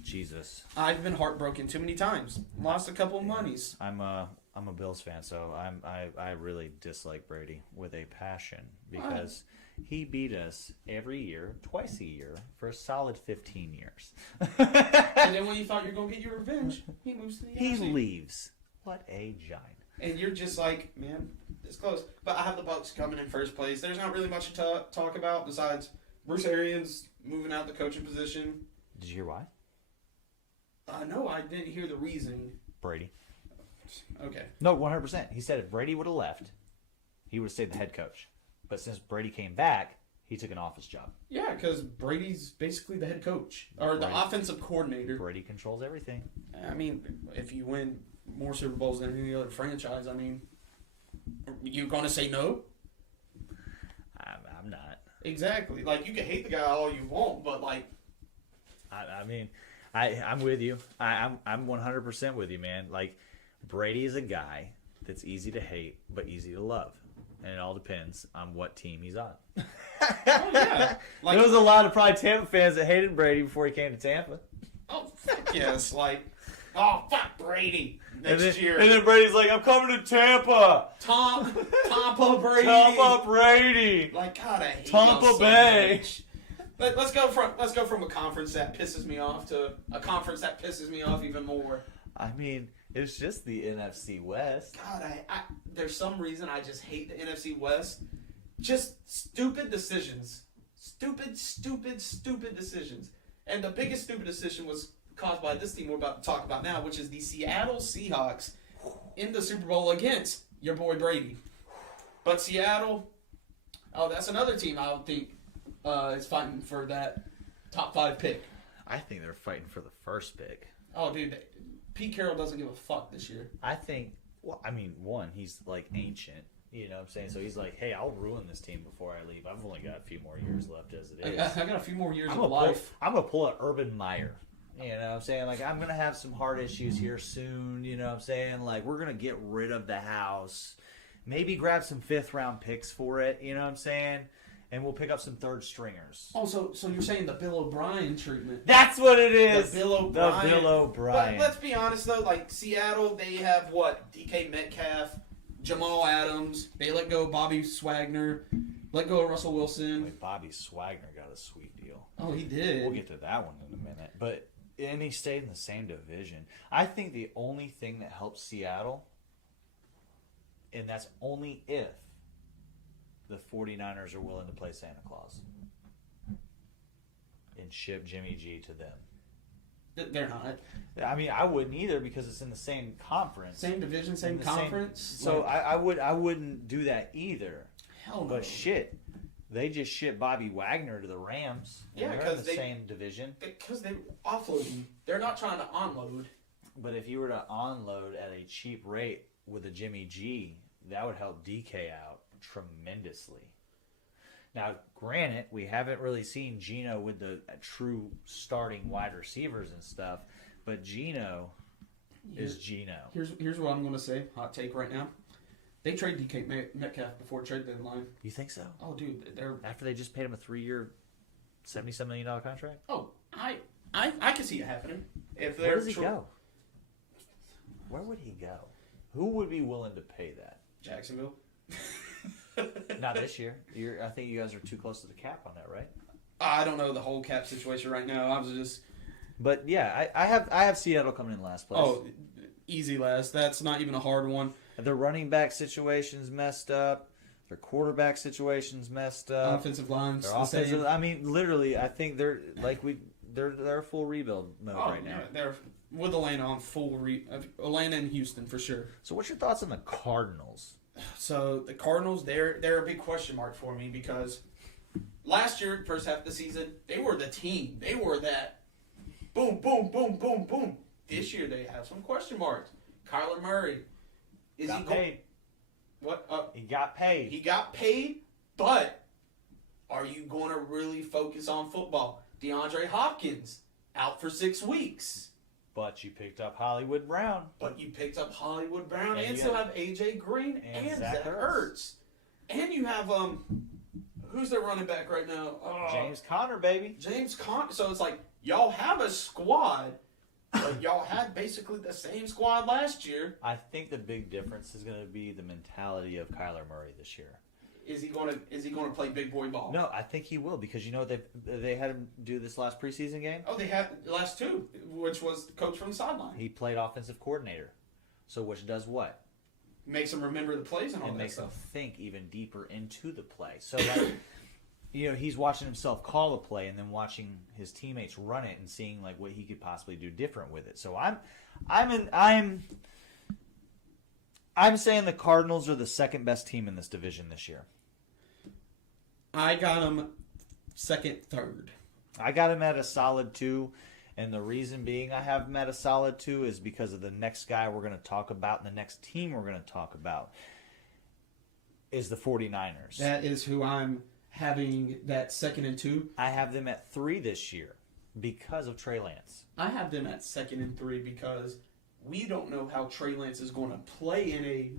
Jesus. I've been heartbroken too many times. Lost a couple of monies. I'm a Bills fan, so I really dislike Brady with a passion because he beat us every year, twice a year, for a solid 15 years. And then when you thought you were going to get your revenge, he moves to the He NFC. leaves. What a giant. And you're just like, man, it's close. But I have the Bucks coming in first place. There's not really much to talk about besides Bruce Arians moving out the coaching position. Did you hear why? No, I didn't hear the reason. Brady. Okay. No, 100%. He said if Brady would have left, he would have stayed the head coach. But since Brady came back, he took an office job. Yeah, because Brady's basically the head coach or the offensive coordinator. Brady controls everything. I mean, if you win more Super Bowls than any other franchise. I mean, you going to say no? I'm not. Exactly. Like, you can hate the guy all you want, but, like... I mean, I'm with you. I'm 100% with you, man. Like, Brady is a guy that's easy to hate but easy to love. And it all depends on what team he's on. Oh, yeah. Like, there was a lot of probably Tampa fans that hated Brady before he came to Tampa. oh, fuck yes. Like, oh, fuck Brady next year. And then Brady's like, I'm coming to Tampa. Tampa Brady. Tampa Brady. Like, God, I hate Tampa y'all so Bay. much. Let's go from a conference that pisses me off to a conference that pisses me off even more. I mean, it's just the NFC West. God, I there's some reason I just hate the NFC West. Just stupid decisions. Stupid decisions. And the biggest stupid decision was caused by this team we're about to talk about now, which is the Seattle Seahawks in the Super Bowl against your boy Brady. But Seattle, that's another team I would think is fighting for that top 5 pick. I think they're fighting for the first pick. Oh, dude, Pete Carroll doesn't give a fuck this year. I think, one, he's like ancient. You know what I'm saying? So he's like, hey, I'll ruin this team before I leave. I've only got a few more years left as it is. I got a few more years of life. I'm going to pull an Urban Meyer. You know what I'm saying? Like, I'm going to have some heart issues here soon. You know what I'm saying? Like, we're going to get rid of the house. Maybe grab some 5th-round picks for it. You know what I'm saying? And we'll pick up some 3rd stringers. Oh, so you're saying the Bill O'Brien treatment? That's what it is. The Bill O'Brien. The Bill O'Brien. But let's be honest, though. Like, Seattle, they have, DK Metcalf, Jamal Adams. They let go of Bobby Swagner. Let go of Russell Wilson. Wait, Bobby Swagner got a sweet deal. Oh, he did. We'll get to that one in a minute. And he stayed in the same division. I think the only thing that helps Seattle, and that's only if the 49ers are willing to play Santa Claus and ship Jimmy G to them. They're not. I mean, I wouldn't either because it's in the same conference. Same division, same conference. So I wouldn't do that either. Hell no. But shit, they just shipped Bobby Wagner to the Rams. Yeah, they're in the same division. Because they offload him. They're not trying to unload. But if you were to unload at a cheap rate with a Jimmy G, that would help DK out tremendously. Now, granted, we haven't really seen Geno with the true starting wide receivers and stuff, but Geno is Geno. Here's what I'm going to say. Hot take right now. They trade DK Metcalf before trade deadline. You think so? Oh, dude, they're after they just paid him a 3-year, $77 million contract. Oh, I can see it happening. If where does he go? Where would he go? Who would be willing to pay that? Jacksonville. Not this year. I think you guys are too close to the cap on that, right? I don't know the whole cap situation right now. I was just. But yeah, I have Seattle coming in last place. Oh, easy last. That's not even a hard one. Their running back situation's messed up. Their quarterback situation's messed up. Offensive lines. Their offensive. I mean, literally, I think they're a full rebuild mode right now. Yeah, they're with Atlanta on full Atlanta and Houston for sure. So, what's your thoughts on the Cardinals? So the Cardinals, they're a big question mark for me because last year, first half of the season, they were the team. They were that boom, boom, boom, boom, boom. This year they have some question marks. Kyler Murray, got paid? What? He got paid. He got paid, but are you going to really focus on football? DeAndre Hopkins out for 6 weeks. But you picked up Hollywood Brown. And still have AJ Green and Zach Ertz. And you have who's their running back right now? James Conner, baby. James Conner. So it's like y'all have a squad, but y'all had basically the same squad last year. I think the big difference is going to be the mentality of Kyler Murray this year. Is he going to play big boy ball? No, I think he will because they had him do this last preseason game. Oh, they had the last 2, which was the coach from the sideline. He played offensive coordinator, so which does what? Makes him remember the plays and all that makes stuff. him think even deeper into the play. So like, he's watching himself call a play and then watching his teammates run it and seeing like what he could possibly do different with it. So I'm saying the Cardinals are the second best team in this division this year. I got them second, third. I got them at a solid 2, And the reason being I have them at a solid 2 is because of the next guy we're going to talk about and the next team we're going to talk about is the 49ers. That is who I'm having that 2nd and 2. I have them at 3 this year because of Trey Lance. I have them at 2nd and 3 because we don't know how Trey Lance is going to play in a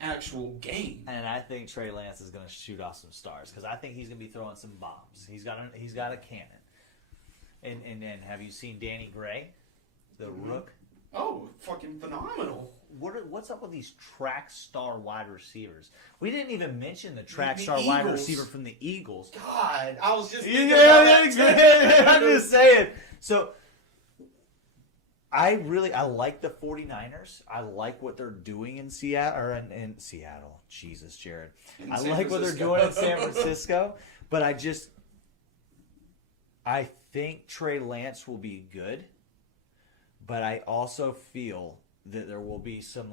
actual game. And I think Trey Lance is going to shoot off some stars because I think he's going to be throwing some bombs. He's got a cannon. And have you seen Danny Gray, the Rook? Oh, fucking phenomenal. What's up with these track star wide receivers? We didn't even mention the track The star wide Eagles. receiver from the Eagles. God, I was just thinking about that too. I'm just saying. So I like the 49ers. I like what they're doing in Seattle or in Seattle. Jesus, Jarod. In I San like what they're Francisco. doing in San Francisco, but I think Trey Lance will be good, but I also feel that there will be some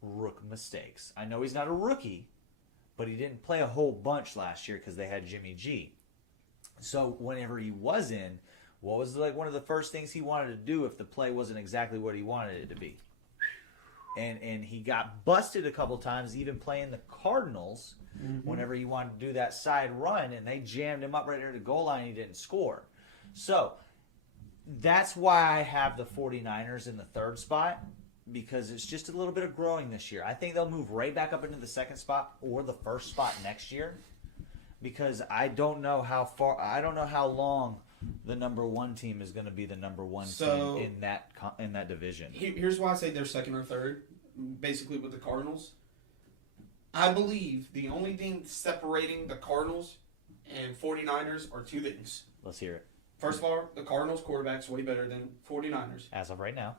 Rook mistakes. I know he's not a rookie, but he didn't play a whole bunch last year because they had Jimmy G. So whenever he was in, what was one of the first things he wanted to do if the play wasn't exactly what he wanted it to be? And he got busted a couple times, even playing the Cardinals, whenever he wanted to do that side run, and they jammed him up right there at the goal line and he didn't score. So that's why I have the 49ers in the 3rd spot, because it's just a little bit of growing this year. I think they'll move right back up into the 2nd spot or the 1st spot next year, because I don't know how long the number 1 team is going to be the number 1 team in that division. Here's why I say they're 2nd or 3rd, basically with the Cardinals. I believe the only thing separating the Cardinals and 49ers are 2 things. Let's hear it. First of all, the Cardinals quarterback's way better than 49ers. As of right now.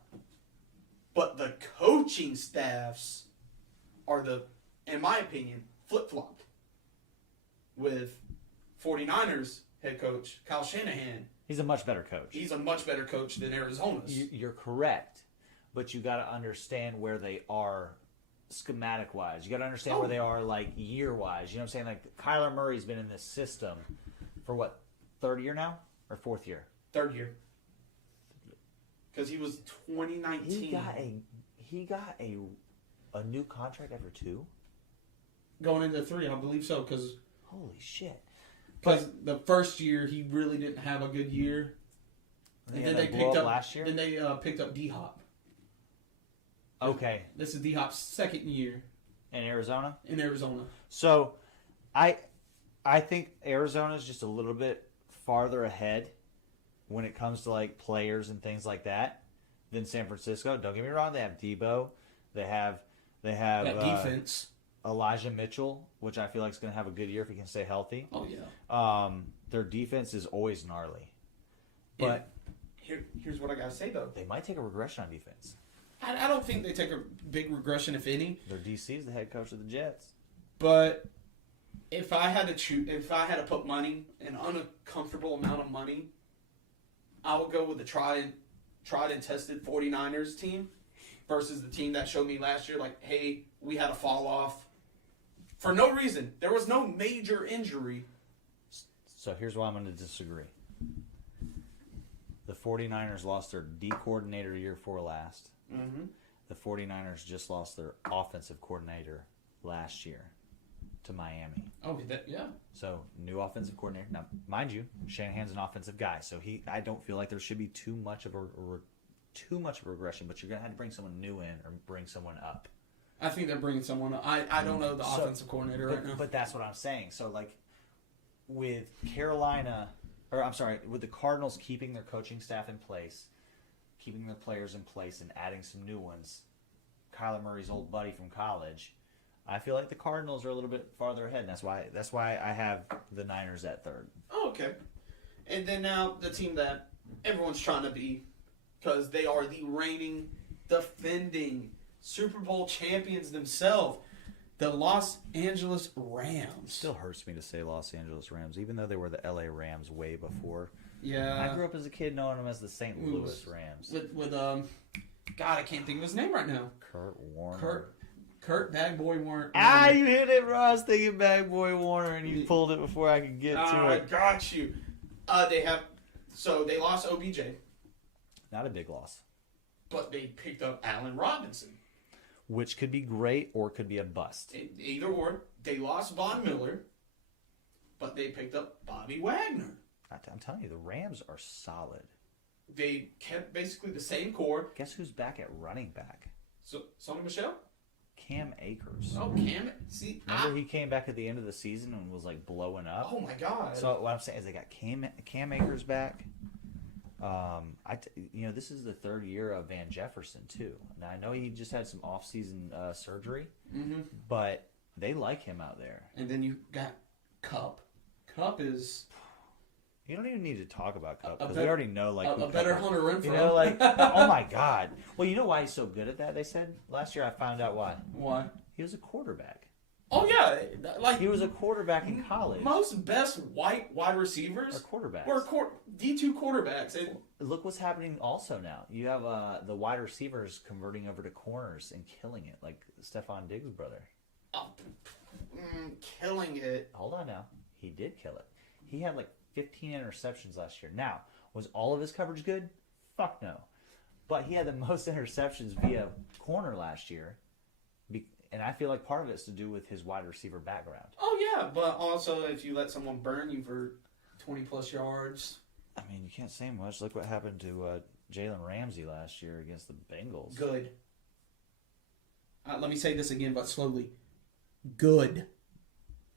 But the coaching staffs are in my opinion, flip-flopped. With 49ers head coach Kyle Shanahan. He's a much better coach. He's a much better coach than Arizona's. You're correct, but you got to understand where they are schematic-wise. You got to understand where they are year-wise. You know what I'm saying? Kyler Murray's been in this system for what, 3rd year now or 4th year? 3rd year. Because he was 2019. He got a new contract after 2. Going into 3, I believe so. Because holy shit! the first year he really didn't have a good year, and then they picked up last year. Then they picked up D-Hop. Okay, this is D-Hop's 2nd year in Arizona. So, I think Arizona's just a little bit farther ahead when it comes to players and things like that than San Francisco. Don't get me wrong; they have Debo, they have that defense. Elijah Mitchell, which I feel like is going to have a good year if he can stay healthy. Oh yeah. Their defense is always gnarly, but here's what I gotta say though: they might take a regression on defense. I don't think they take a big regression, if any. Their DC is the head coach of the Jets. But if I had to put money, an uncomfortable amount of money, I would go with the tried and tested 49ers team versus the team that showed me last year, hey, we had a fall off for no reason. There was no major injury. So here's why I'm going to disagree. The 49ers lost their D coordinator year 4 last. Mm-hmm. The 49ers just lost their offensive coordinator last year to Miami. Oh, yeah. So, new offensive coordinator. Now, mind you, Shanahan's an offensive guy, so I don't feel like there should be too much of a regression, but you're going to have to bring someone new in or bring someone up. I think they're bringing someone up. I don't know the offensive coordinator right now. But that's what I'm saying. So, with with the Cardinals keeping their coaching staff in place, keeping their players in place, and adding some new ones, Kyler Murray's old buddy from college, I feel like the Cardinals are a little bit farther ahead, and that's why I have the Niners at 3rd. Oh, okay. And then now the team that everyone's trying to be, because they are the reigning, defending Super Bowl champions themselves, the Los Angeles Rams. Still hurts me to say Los Angeles Rams, even though they were the LA Rams way before. Yeah. I grew up as a kid knowing them as the St. Louis Rams. With God, I can't think of his name right now. Kurt Warner. Kurt Bag Boy Warner. You hit it, bro. I was thinking Bag Boy Warner, and you pulled it before I could get to it. I got you. They lost OBJ. Not a big loss. But they picked up Allen Robinson. Which could be great or could be a bust. Either or. They lost Von Miller, but they picked up Bobby Wagner. I'm telling you, the Rams are solid. They kept basically the same core. Guess who's back at running back? So, Sonny Michel? Cam Akers. Oh, Cam. See, Remember he came back at the end of the season and was like blowing up? Oh, my God. So what I'm saying is they got Cam Akers back. This is the third year of Van Jefferson too. Now I know he just had some off-season surgery, but they like him out there. And then you got Cup. Cup is... You don't even need to talk about Cup because we already know like a better Hunter Renfrow. You know, like oh my God. Well, you know why he's so good at that? They said last year. I found out why. Why? He was a quarterback. Oh yeah, like he was a quarterback in college. Most best wide receivers are quarterbacks. Were D2 quarterbacks. And look what's happening also now. You have the wide receivers converting over to corners and killing it, like Stephon Diggs' brother. Killing it. Hold on now. He did kill it. He had like 15 interceptions last year. Now, was all of his coverage good? Fuck no. But he had the most interceptions via corner last year. And I feel like part of it's to do with his wide receiver background. Oh, yeah. But also, if you let someone burn you for 20-plus yards. I mean, you can't say much. Look what happened to Jalen Ramsey last year against the Bengals. Good. Let me say this again, but slowly. Good.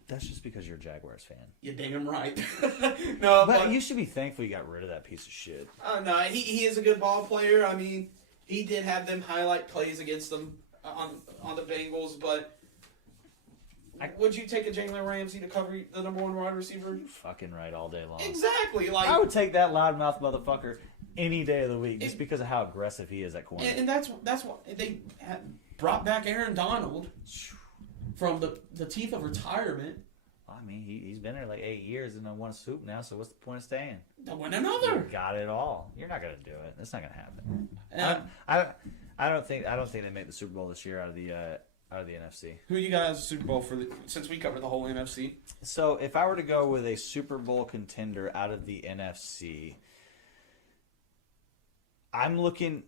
That's just because you're a Jaguars fan. You're damn right. No, but you should be thankful you got rid of that piece of shit. No, he is a good ball player. I mean, he did have them highlight plays against them on the Bengals, but would you take a Jalen Ramsey to cover the number one wide receiver? You fucking right all day long. Exactly. Like I would take that loudmouth motherfucker any day of the week just because of how aggressive he is at corner. And that's why they brought back Aaron Donald from the teeth of retirement. I mean, he's been there like 8 years and won a Super now, so what's the point of staying? To win another. You got it all. You're not going to do it. It's not going to happen. I don't think they make the Super Bowl this year out of the NFC. Who you got as a Super Bowl since we covered the whole NFC? So if I were to go with a Super Bowl contender out of the NFC, I'm looking.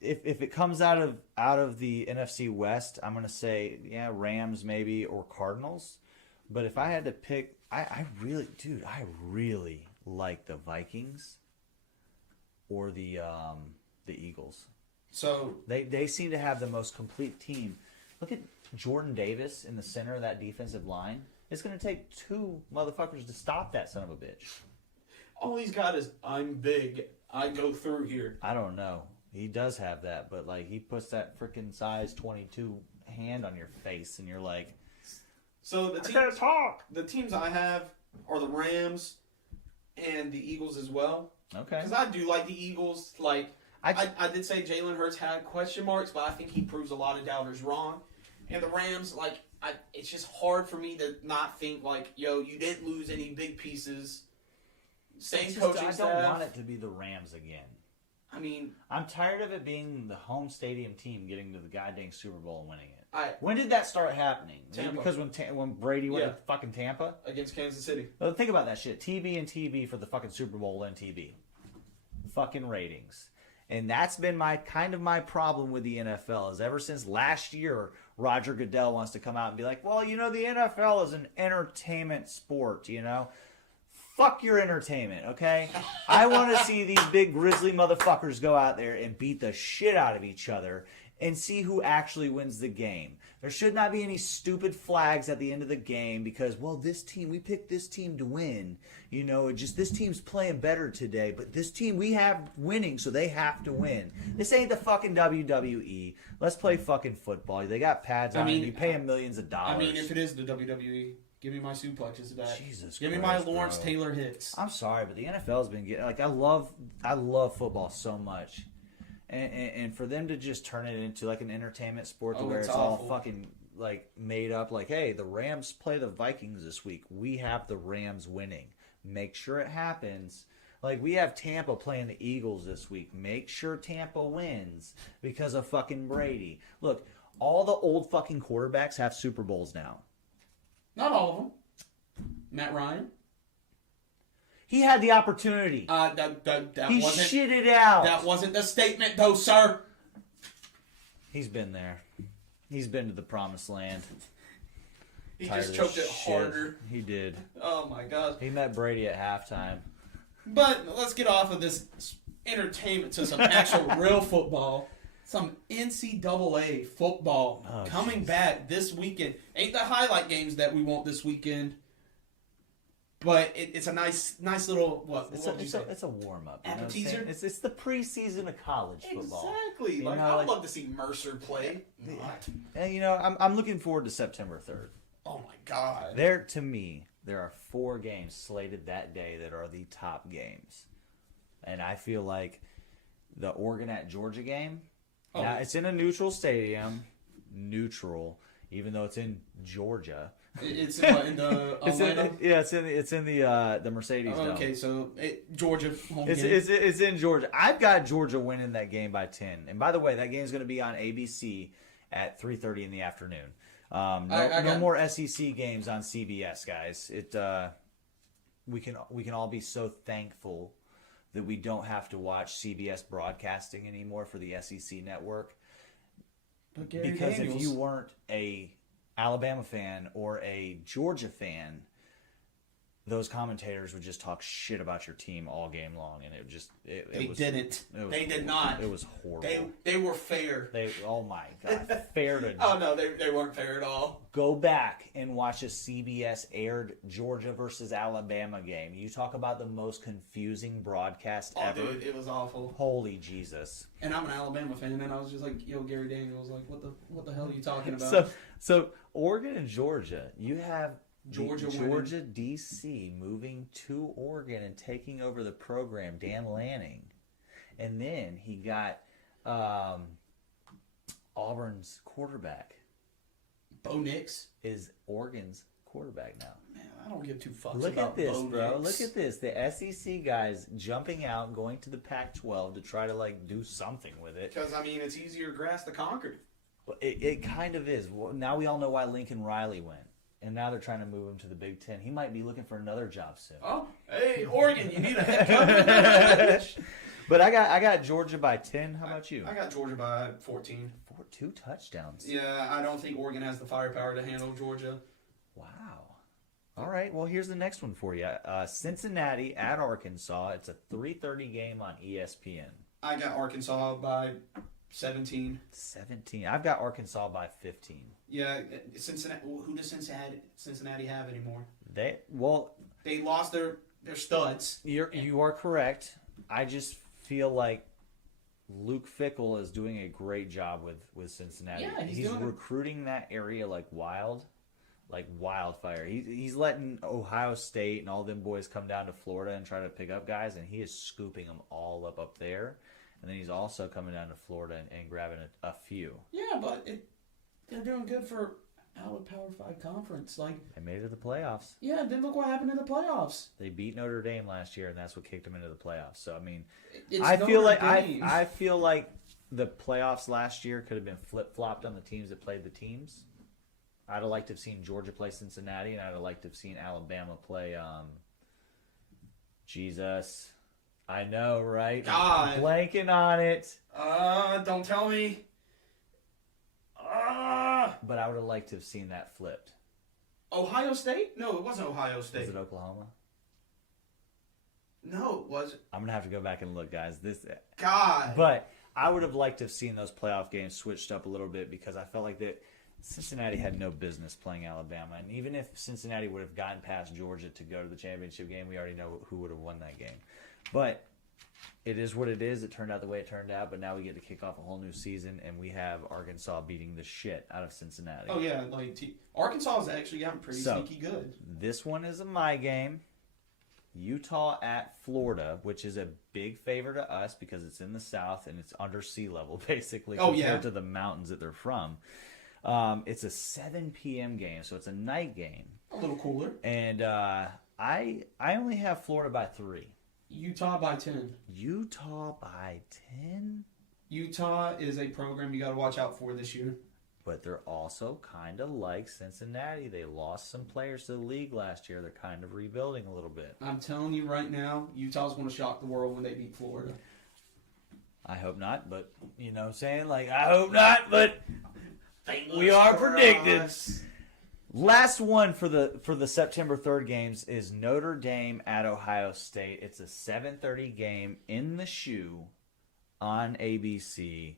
If it comes out of the NFC West, I'm gonna say Rams maybe or Cardinals. But if I had to pick, I really like the Vikings or the Eagles. So they seem to have the most complete team. Look at Jordan Davis in the center of that defensive line. It's going to take two motherfuckers to stop that son of a bitch. All he's got is, I'm big. I go through here. I don't know. He does have that, but like he puts that freaking size 22 hand on your face, and you're like, so the teams I have are the Rams and the Eagles as well. Okay. Because I do like the Eagles. Like I did say Jalen Hurts had question marks, but I think he proves a lot of doubters wrong. And the Rams, it's just hard for me to not think you didn't lose any big pieces. Same coaching staff. I don't want it to be the Rams again. I mean, I'm tired of it being the home stadium team getting to the goddamn Super Bowl and winning it. When did that start happening? Tampa. Because when Brady went to fucking Tampa? Against Kansas City. Well, think about that shit. TV and TV for the fucking Super Bowl and TV. Fucking ratings. And that's been my problem with the NFL is ever since last year, Roger Goodell wants to come out and be like, well, the NFL is an entertainment sport, Fuck your entertainment, okay? I want to see these big grizzly motherfuckers go out there and beat the shit out of each other and see who actually wins the game. There should not be any stupid flags at the end of the game because, we picked this team to win. This team's playing better today, but this team we have winning, so they have to win. This ain't the fucking WWE. Let's play fucking football. They got pads on, and you pay them millions of dollars. I mean, if it is the WWE, give me my suplexes back. Jesus Give Christ, me my Lawrence Taylor hits. I'm sorry, but the NFL's been getting I love football so much. And for them to just turn it into like an entertainment sport to where it's all fucking made up hey, the Rams play the Vikings this week. We have the Rams winning. Make sure it happens. We have Tampa playing the Eagles this week. Make sure Tampa wins because of fucking Brady. Look, all the old fucking quarterbacks have Super Bowls now. Not all of them. Matt Ryan. He had the opportunity. He wasn't, shit it out. That wasn't the statement, though, sir. He's been there. He's been to the promised land. He Tired just of choked this it shit. harder. He did. Oh, my God. He met Brady at halftime. But let's get off of this entertainment to some actual real football. Some NCAA football coming back this weekend. Ain't the highlight games that we want this weekend. But it's a nice little, what would you say? It's a warm-up. Appetizer? It's the preseason of college football. Exactly. You Like, know, I'd love to see Mercer play. And, you know, I'm looking forward to September 3rd. Oh, my God. To me, there are 4 games slated that day that are the top games. And I feel like the Oregon at Georgia game, now it's in a neutral stadium. Neutral, even though it's in Georgia. It's in the Atlanta? It's in the Mercedes Dome. Okay, so Georgia home game. It's in Georgia. I've got Georgia winning that game by 10. And by the way, that game's going to be on ABC at 3:30 in the afternoon. No more SEC games on CBS, guys. We can all be so thankful that we don't have to watch CBS broadcasting anymore for the SEC network. Because if you weren't a Alabama fan or a Georgia fan, those commentators would just talk shit about your team all game long, and They did not. It was horrible. They were fair. Oh my God, fair to. Oh no, they weren't fair at all. Go back and watch a CBS aired Georgia versus Alabama game. You talk about the most confusing broadcast ever. Dude, it was awful. Holy Jesus! And I'm an Alabama fan, and I was just like, "Yo, Gary Daniels, like, what the hell are you talking about?" So Oregon and Georgia, you have Georgia DC moving to Oregon and taking over the program, Dan Lanning. And then he got Auburn's quarterback. Bo Nix is Oregon's quarterback now. Man, I don't give two fucks Look about at this, Bo bro. Nix. Look at this. The SEC guys jumping out, going to the Pac-12 to try to do something with it. Because, I mean, it's easier grass to conquer. It kind of is. Well, now we all know why Lincoln Riley went. And now they're trying to move him to the Big Ten. He might be looking for another job soon. Oh, hey, Oregon, you need a head coach. But I got Georgia by 10. How about you? I got Georgia by 14. 2 touchdowns. Yeah, I don't think Oregon has the firepower to handle Georgia. Wow. All right, well, here's the next one for you. Cincinnati at Arkansas. It's a 3:30 game on ESPN. I got Arkansas by 17. 17. I've got Arkansas by 15. Yeah, Cincinnati. Who does Cincinnati have anymore? They lost their studs. You are correct. I just feel like Luke Fickell is doing a great job with Cincinnati. Yeah, he's recruiting that area like wildfire. He's letting Ohio State and all them boys come down to Florida and try to pick up guys, and he is scooping them all up there. And then he's also coming down to Florida and grabbing a few. Yeah, but they're doing good for our Power 5 conference. Like, they made it to the playoffs. Yeah, then look what happened in the playoffs. They beat Notre Dame last year, and that's what kicked them into the playoffs. So I mean, I feel like the playoffs last year could have been flip-flopped on the teams that played the teams. I'd have liked to have seen Georgia play Cincinnati, and I'd have liked to have seen Alabama play Jesus. I know, right? God. I'm blanking on it. Don't tell me. But I would have liked to have seen that flipped. Ohio State? No, it wasn't Ohio State. Was it Oklahoma? No, it wasn't. I'm going to have to go back and look, guys. God. But I would have liked to have seen those playoff games switched up a little bit because I felt like that Cincinnati had no business playing Alabama. And even if Cincinnati would have gotten past Georgia to go to the championship game, we already know who would have won that game. But it is what it is. It turned out the way it turned out, but now we get to kick off a whole new season, and we have Arkansas beating the shit out of Cincinnati. Oh, yeah. Arkansas has actually gotten pretty sneaky good. This one is a my game. Utah at Florida, which is a big favor to us because it's in the South and it's under sea level, basically, compared to the mountains that they're from. It's a 7 p.m. game, so it's a night game. A little cooler. And I only have Florida by 3. Utah by 10. Utah by 10? Utah is a program you got to watch out for this year. But they're also kind of like Cincinnati. They lost some players to the league last year. They're kind of rebuilding a little bit. I'm telling you right now, Utah's going to shock the world when they beat Florida. I hope not, but you know what I'm saying? Like, I hope not, but Fingers we are crossed. predicted. Last one for the September 3rd games is Notre Dame at Ohio State. It's a 7:30 game in the shoe on ABC.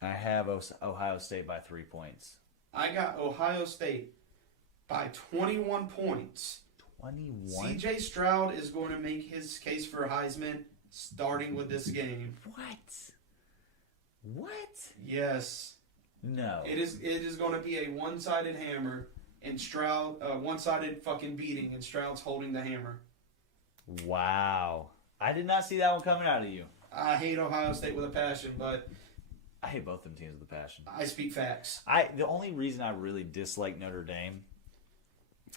I have Ohio State by 3 points. I got Ohio State by 21 points. 21? CJ Stroud is going to make his case for Heisman starting with this game. What? Yes. No. It is going to be a one-sided hammer and Stroud, one-sided fucking beating, and Stroud's holding the hammer. Wow. I did not see that one coming out of you. I hate Ohio State with a passion, but I hate both them teams with a passion. I speak facts. The only reason I really dislike Notre Dame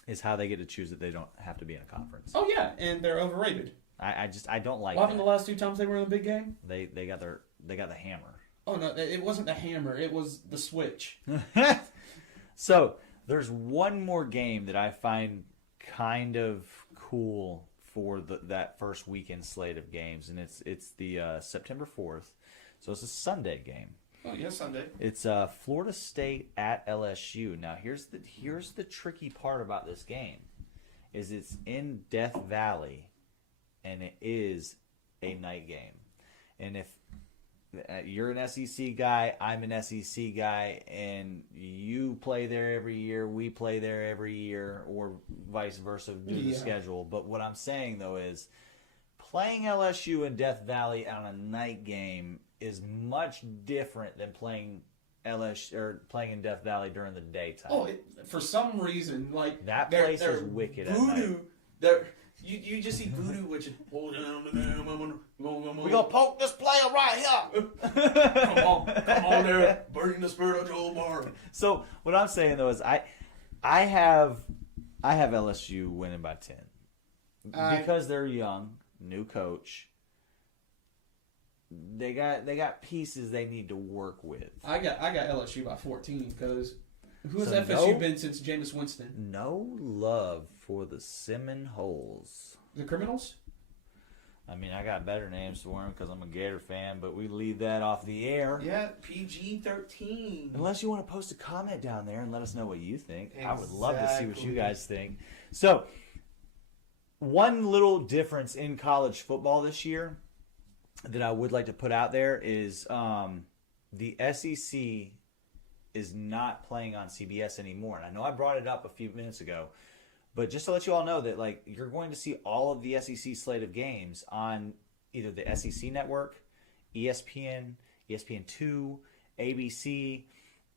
is how they get to choose that they don't have to be in a conference. Oh yeah, and they're overrated. I don't like What happened that. the last 2 times they were in the big game? They got the hammer. Oh no, it wasn't the hammer. It was the switch. So there's one more game that I find kind of cool for that first weekend slate of games, and it's the September 4th. So it's a Sunday game. Oh yeah, Sunday. It's Florida State at LSU. Now here's the tricky part about this game, is it's in Death Valley, and it is a night game. And if you're an SEC guy, I'm an SEC guy, and you play there every year, we play there every year, or vice versa due to the schedule. But what I'm saying though is, playing LSU in Death Valley on a night game is much different than playing LSU or playing in Death Valley during the daytime. Oh, for some reason, like that place is wicked at voodoo. night. You just see voodoo, which is hold down to them. We gonna poke this player right here. come on there, burning the spirit of Joel Bar. So what I'm saying though is I have LSU winning by 10 because they're young, new coach. They got pieces they need to work with. I got LSU by 14 because who has So FSU been since Jameis Winston? No love for the Seminoles. The Criminals? I mean, I got better names for them because I'm a Gator fan, but we leave that off the air. Yeah, PG-13. Unless you want to post a comment down there and let us know what you think. I would love to see what you Exactly. guys think. So, one little difference in college football this year that I would like to put out there is the SEC is not playing on CBS anymore. And I know I brought it up a few minutes ago, but just to let you all know that like you're going to see all of the SEC slate of games on either the SEC network, ESPN, ESPN2, ABC,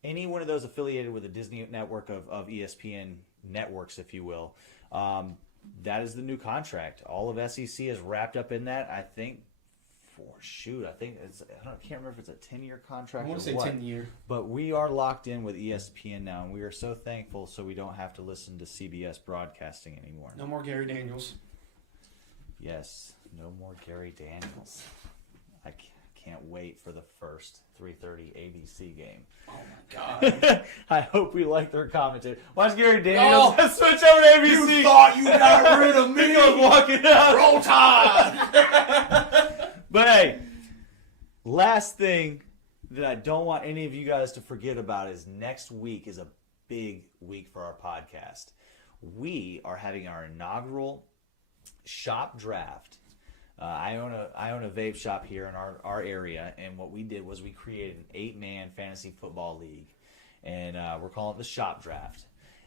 any one of those affiliated with the Disney network of ESPN networks, if you will. That is the new contract. All of SEC is wrapped up in that. I think I can't remember if it's a 10-year contract. I want or to say what. 10-year. But we are locked in with ESPN now, and we are so thankful so we don't have to listen to CBS broadcasting anymore. No more Gary Daniels. Yes, no more Gary Daniels. I can't wait for the first 3:30 ABC game. Oh my God. I hope we like their commentary. Watch Gary Daniels. Oh, switch over to ABC. You thought you got rid of He me. goes walking out. Roll Tide. But hey, last thing that I don't want any of you guys to forget about is next week is a big week for our podcast. We are having our inaugural shop draft. I own a vape shop here in our area, and what we did was we created an 8-man fantasy football league, and we're calling it the shop draft.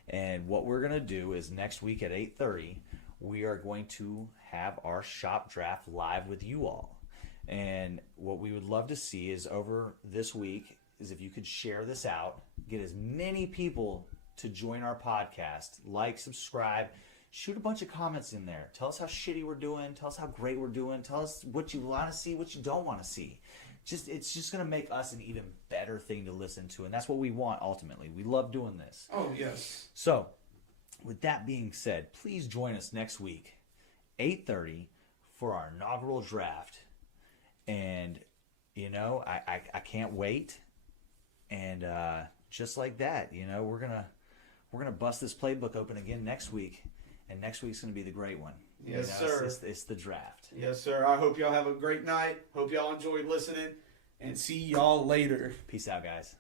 And what we're gonna do is next week at 8:30, we are going to have our shop draft live with you all. And what we would love to see is over this week is if you could share this out, get as many people to join our podcast, like, subscribe, shoot a bunch of comments in there. Tell us how shitty we're doing. Tell us how great we're doing. Tell us what you want to see, what you don't want to see. It's just going to make us an even better thing to listen to. And that's what we want ultimately. We love doing this. Oh, yes. So, with that being said, please join us next week, 8:30, for our inaugural draft. And, you know, I can't wait. And just like that, we're gonna bust this playbook open again next week, and next week's gonna be the great one. Yes, sir. It's the draft. Yes, sir. I hope y'all have a great night. Hope y'all enjoyed listening, and see y'all later. Peace out, guys.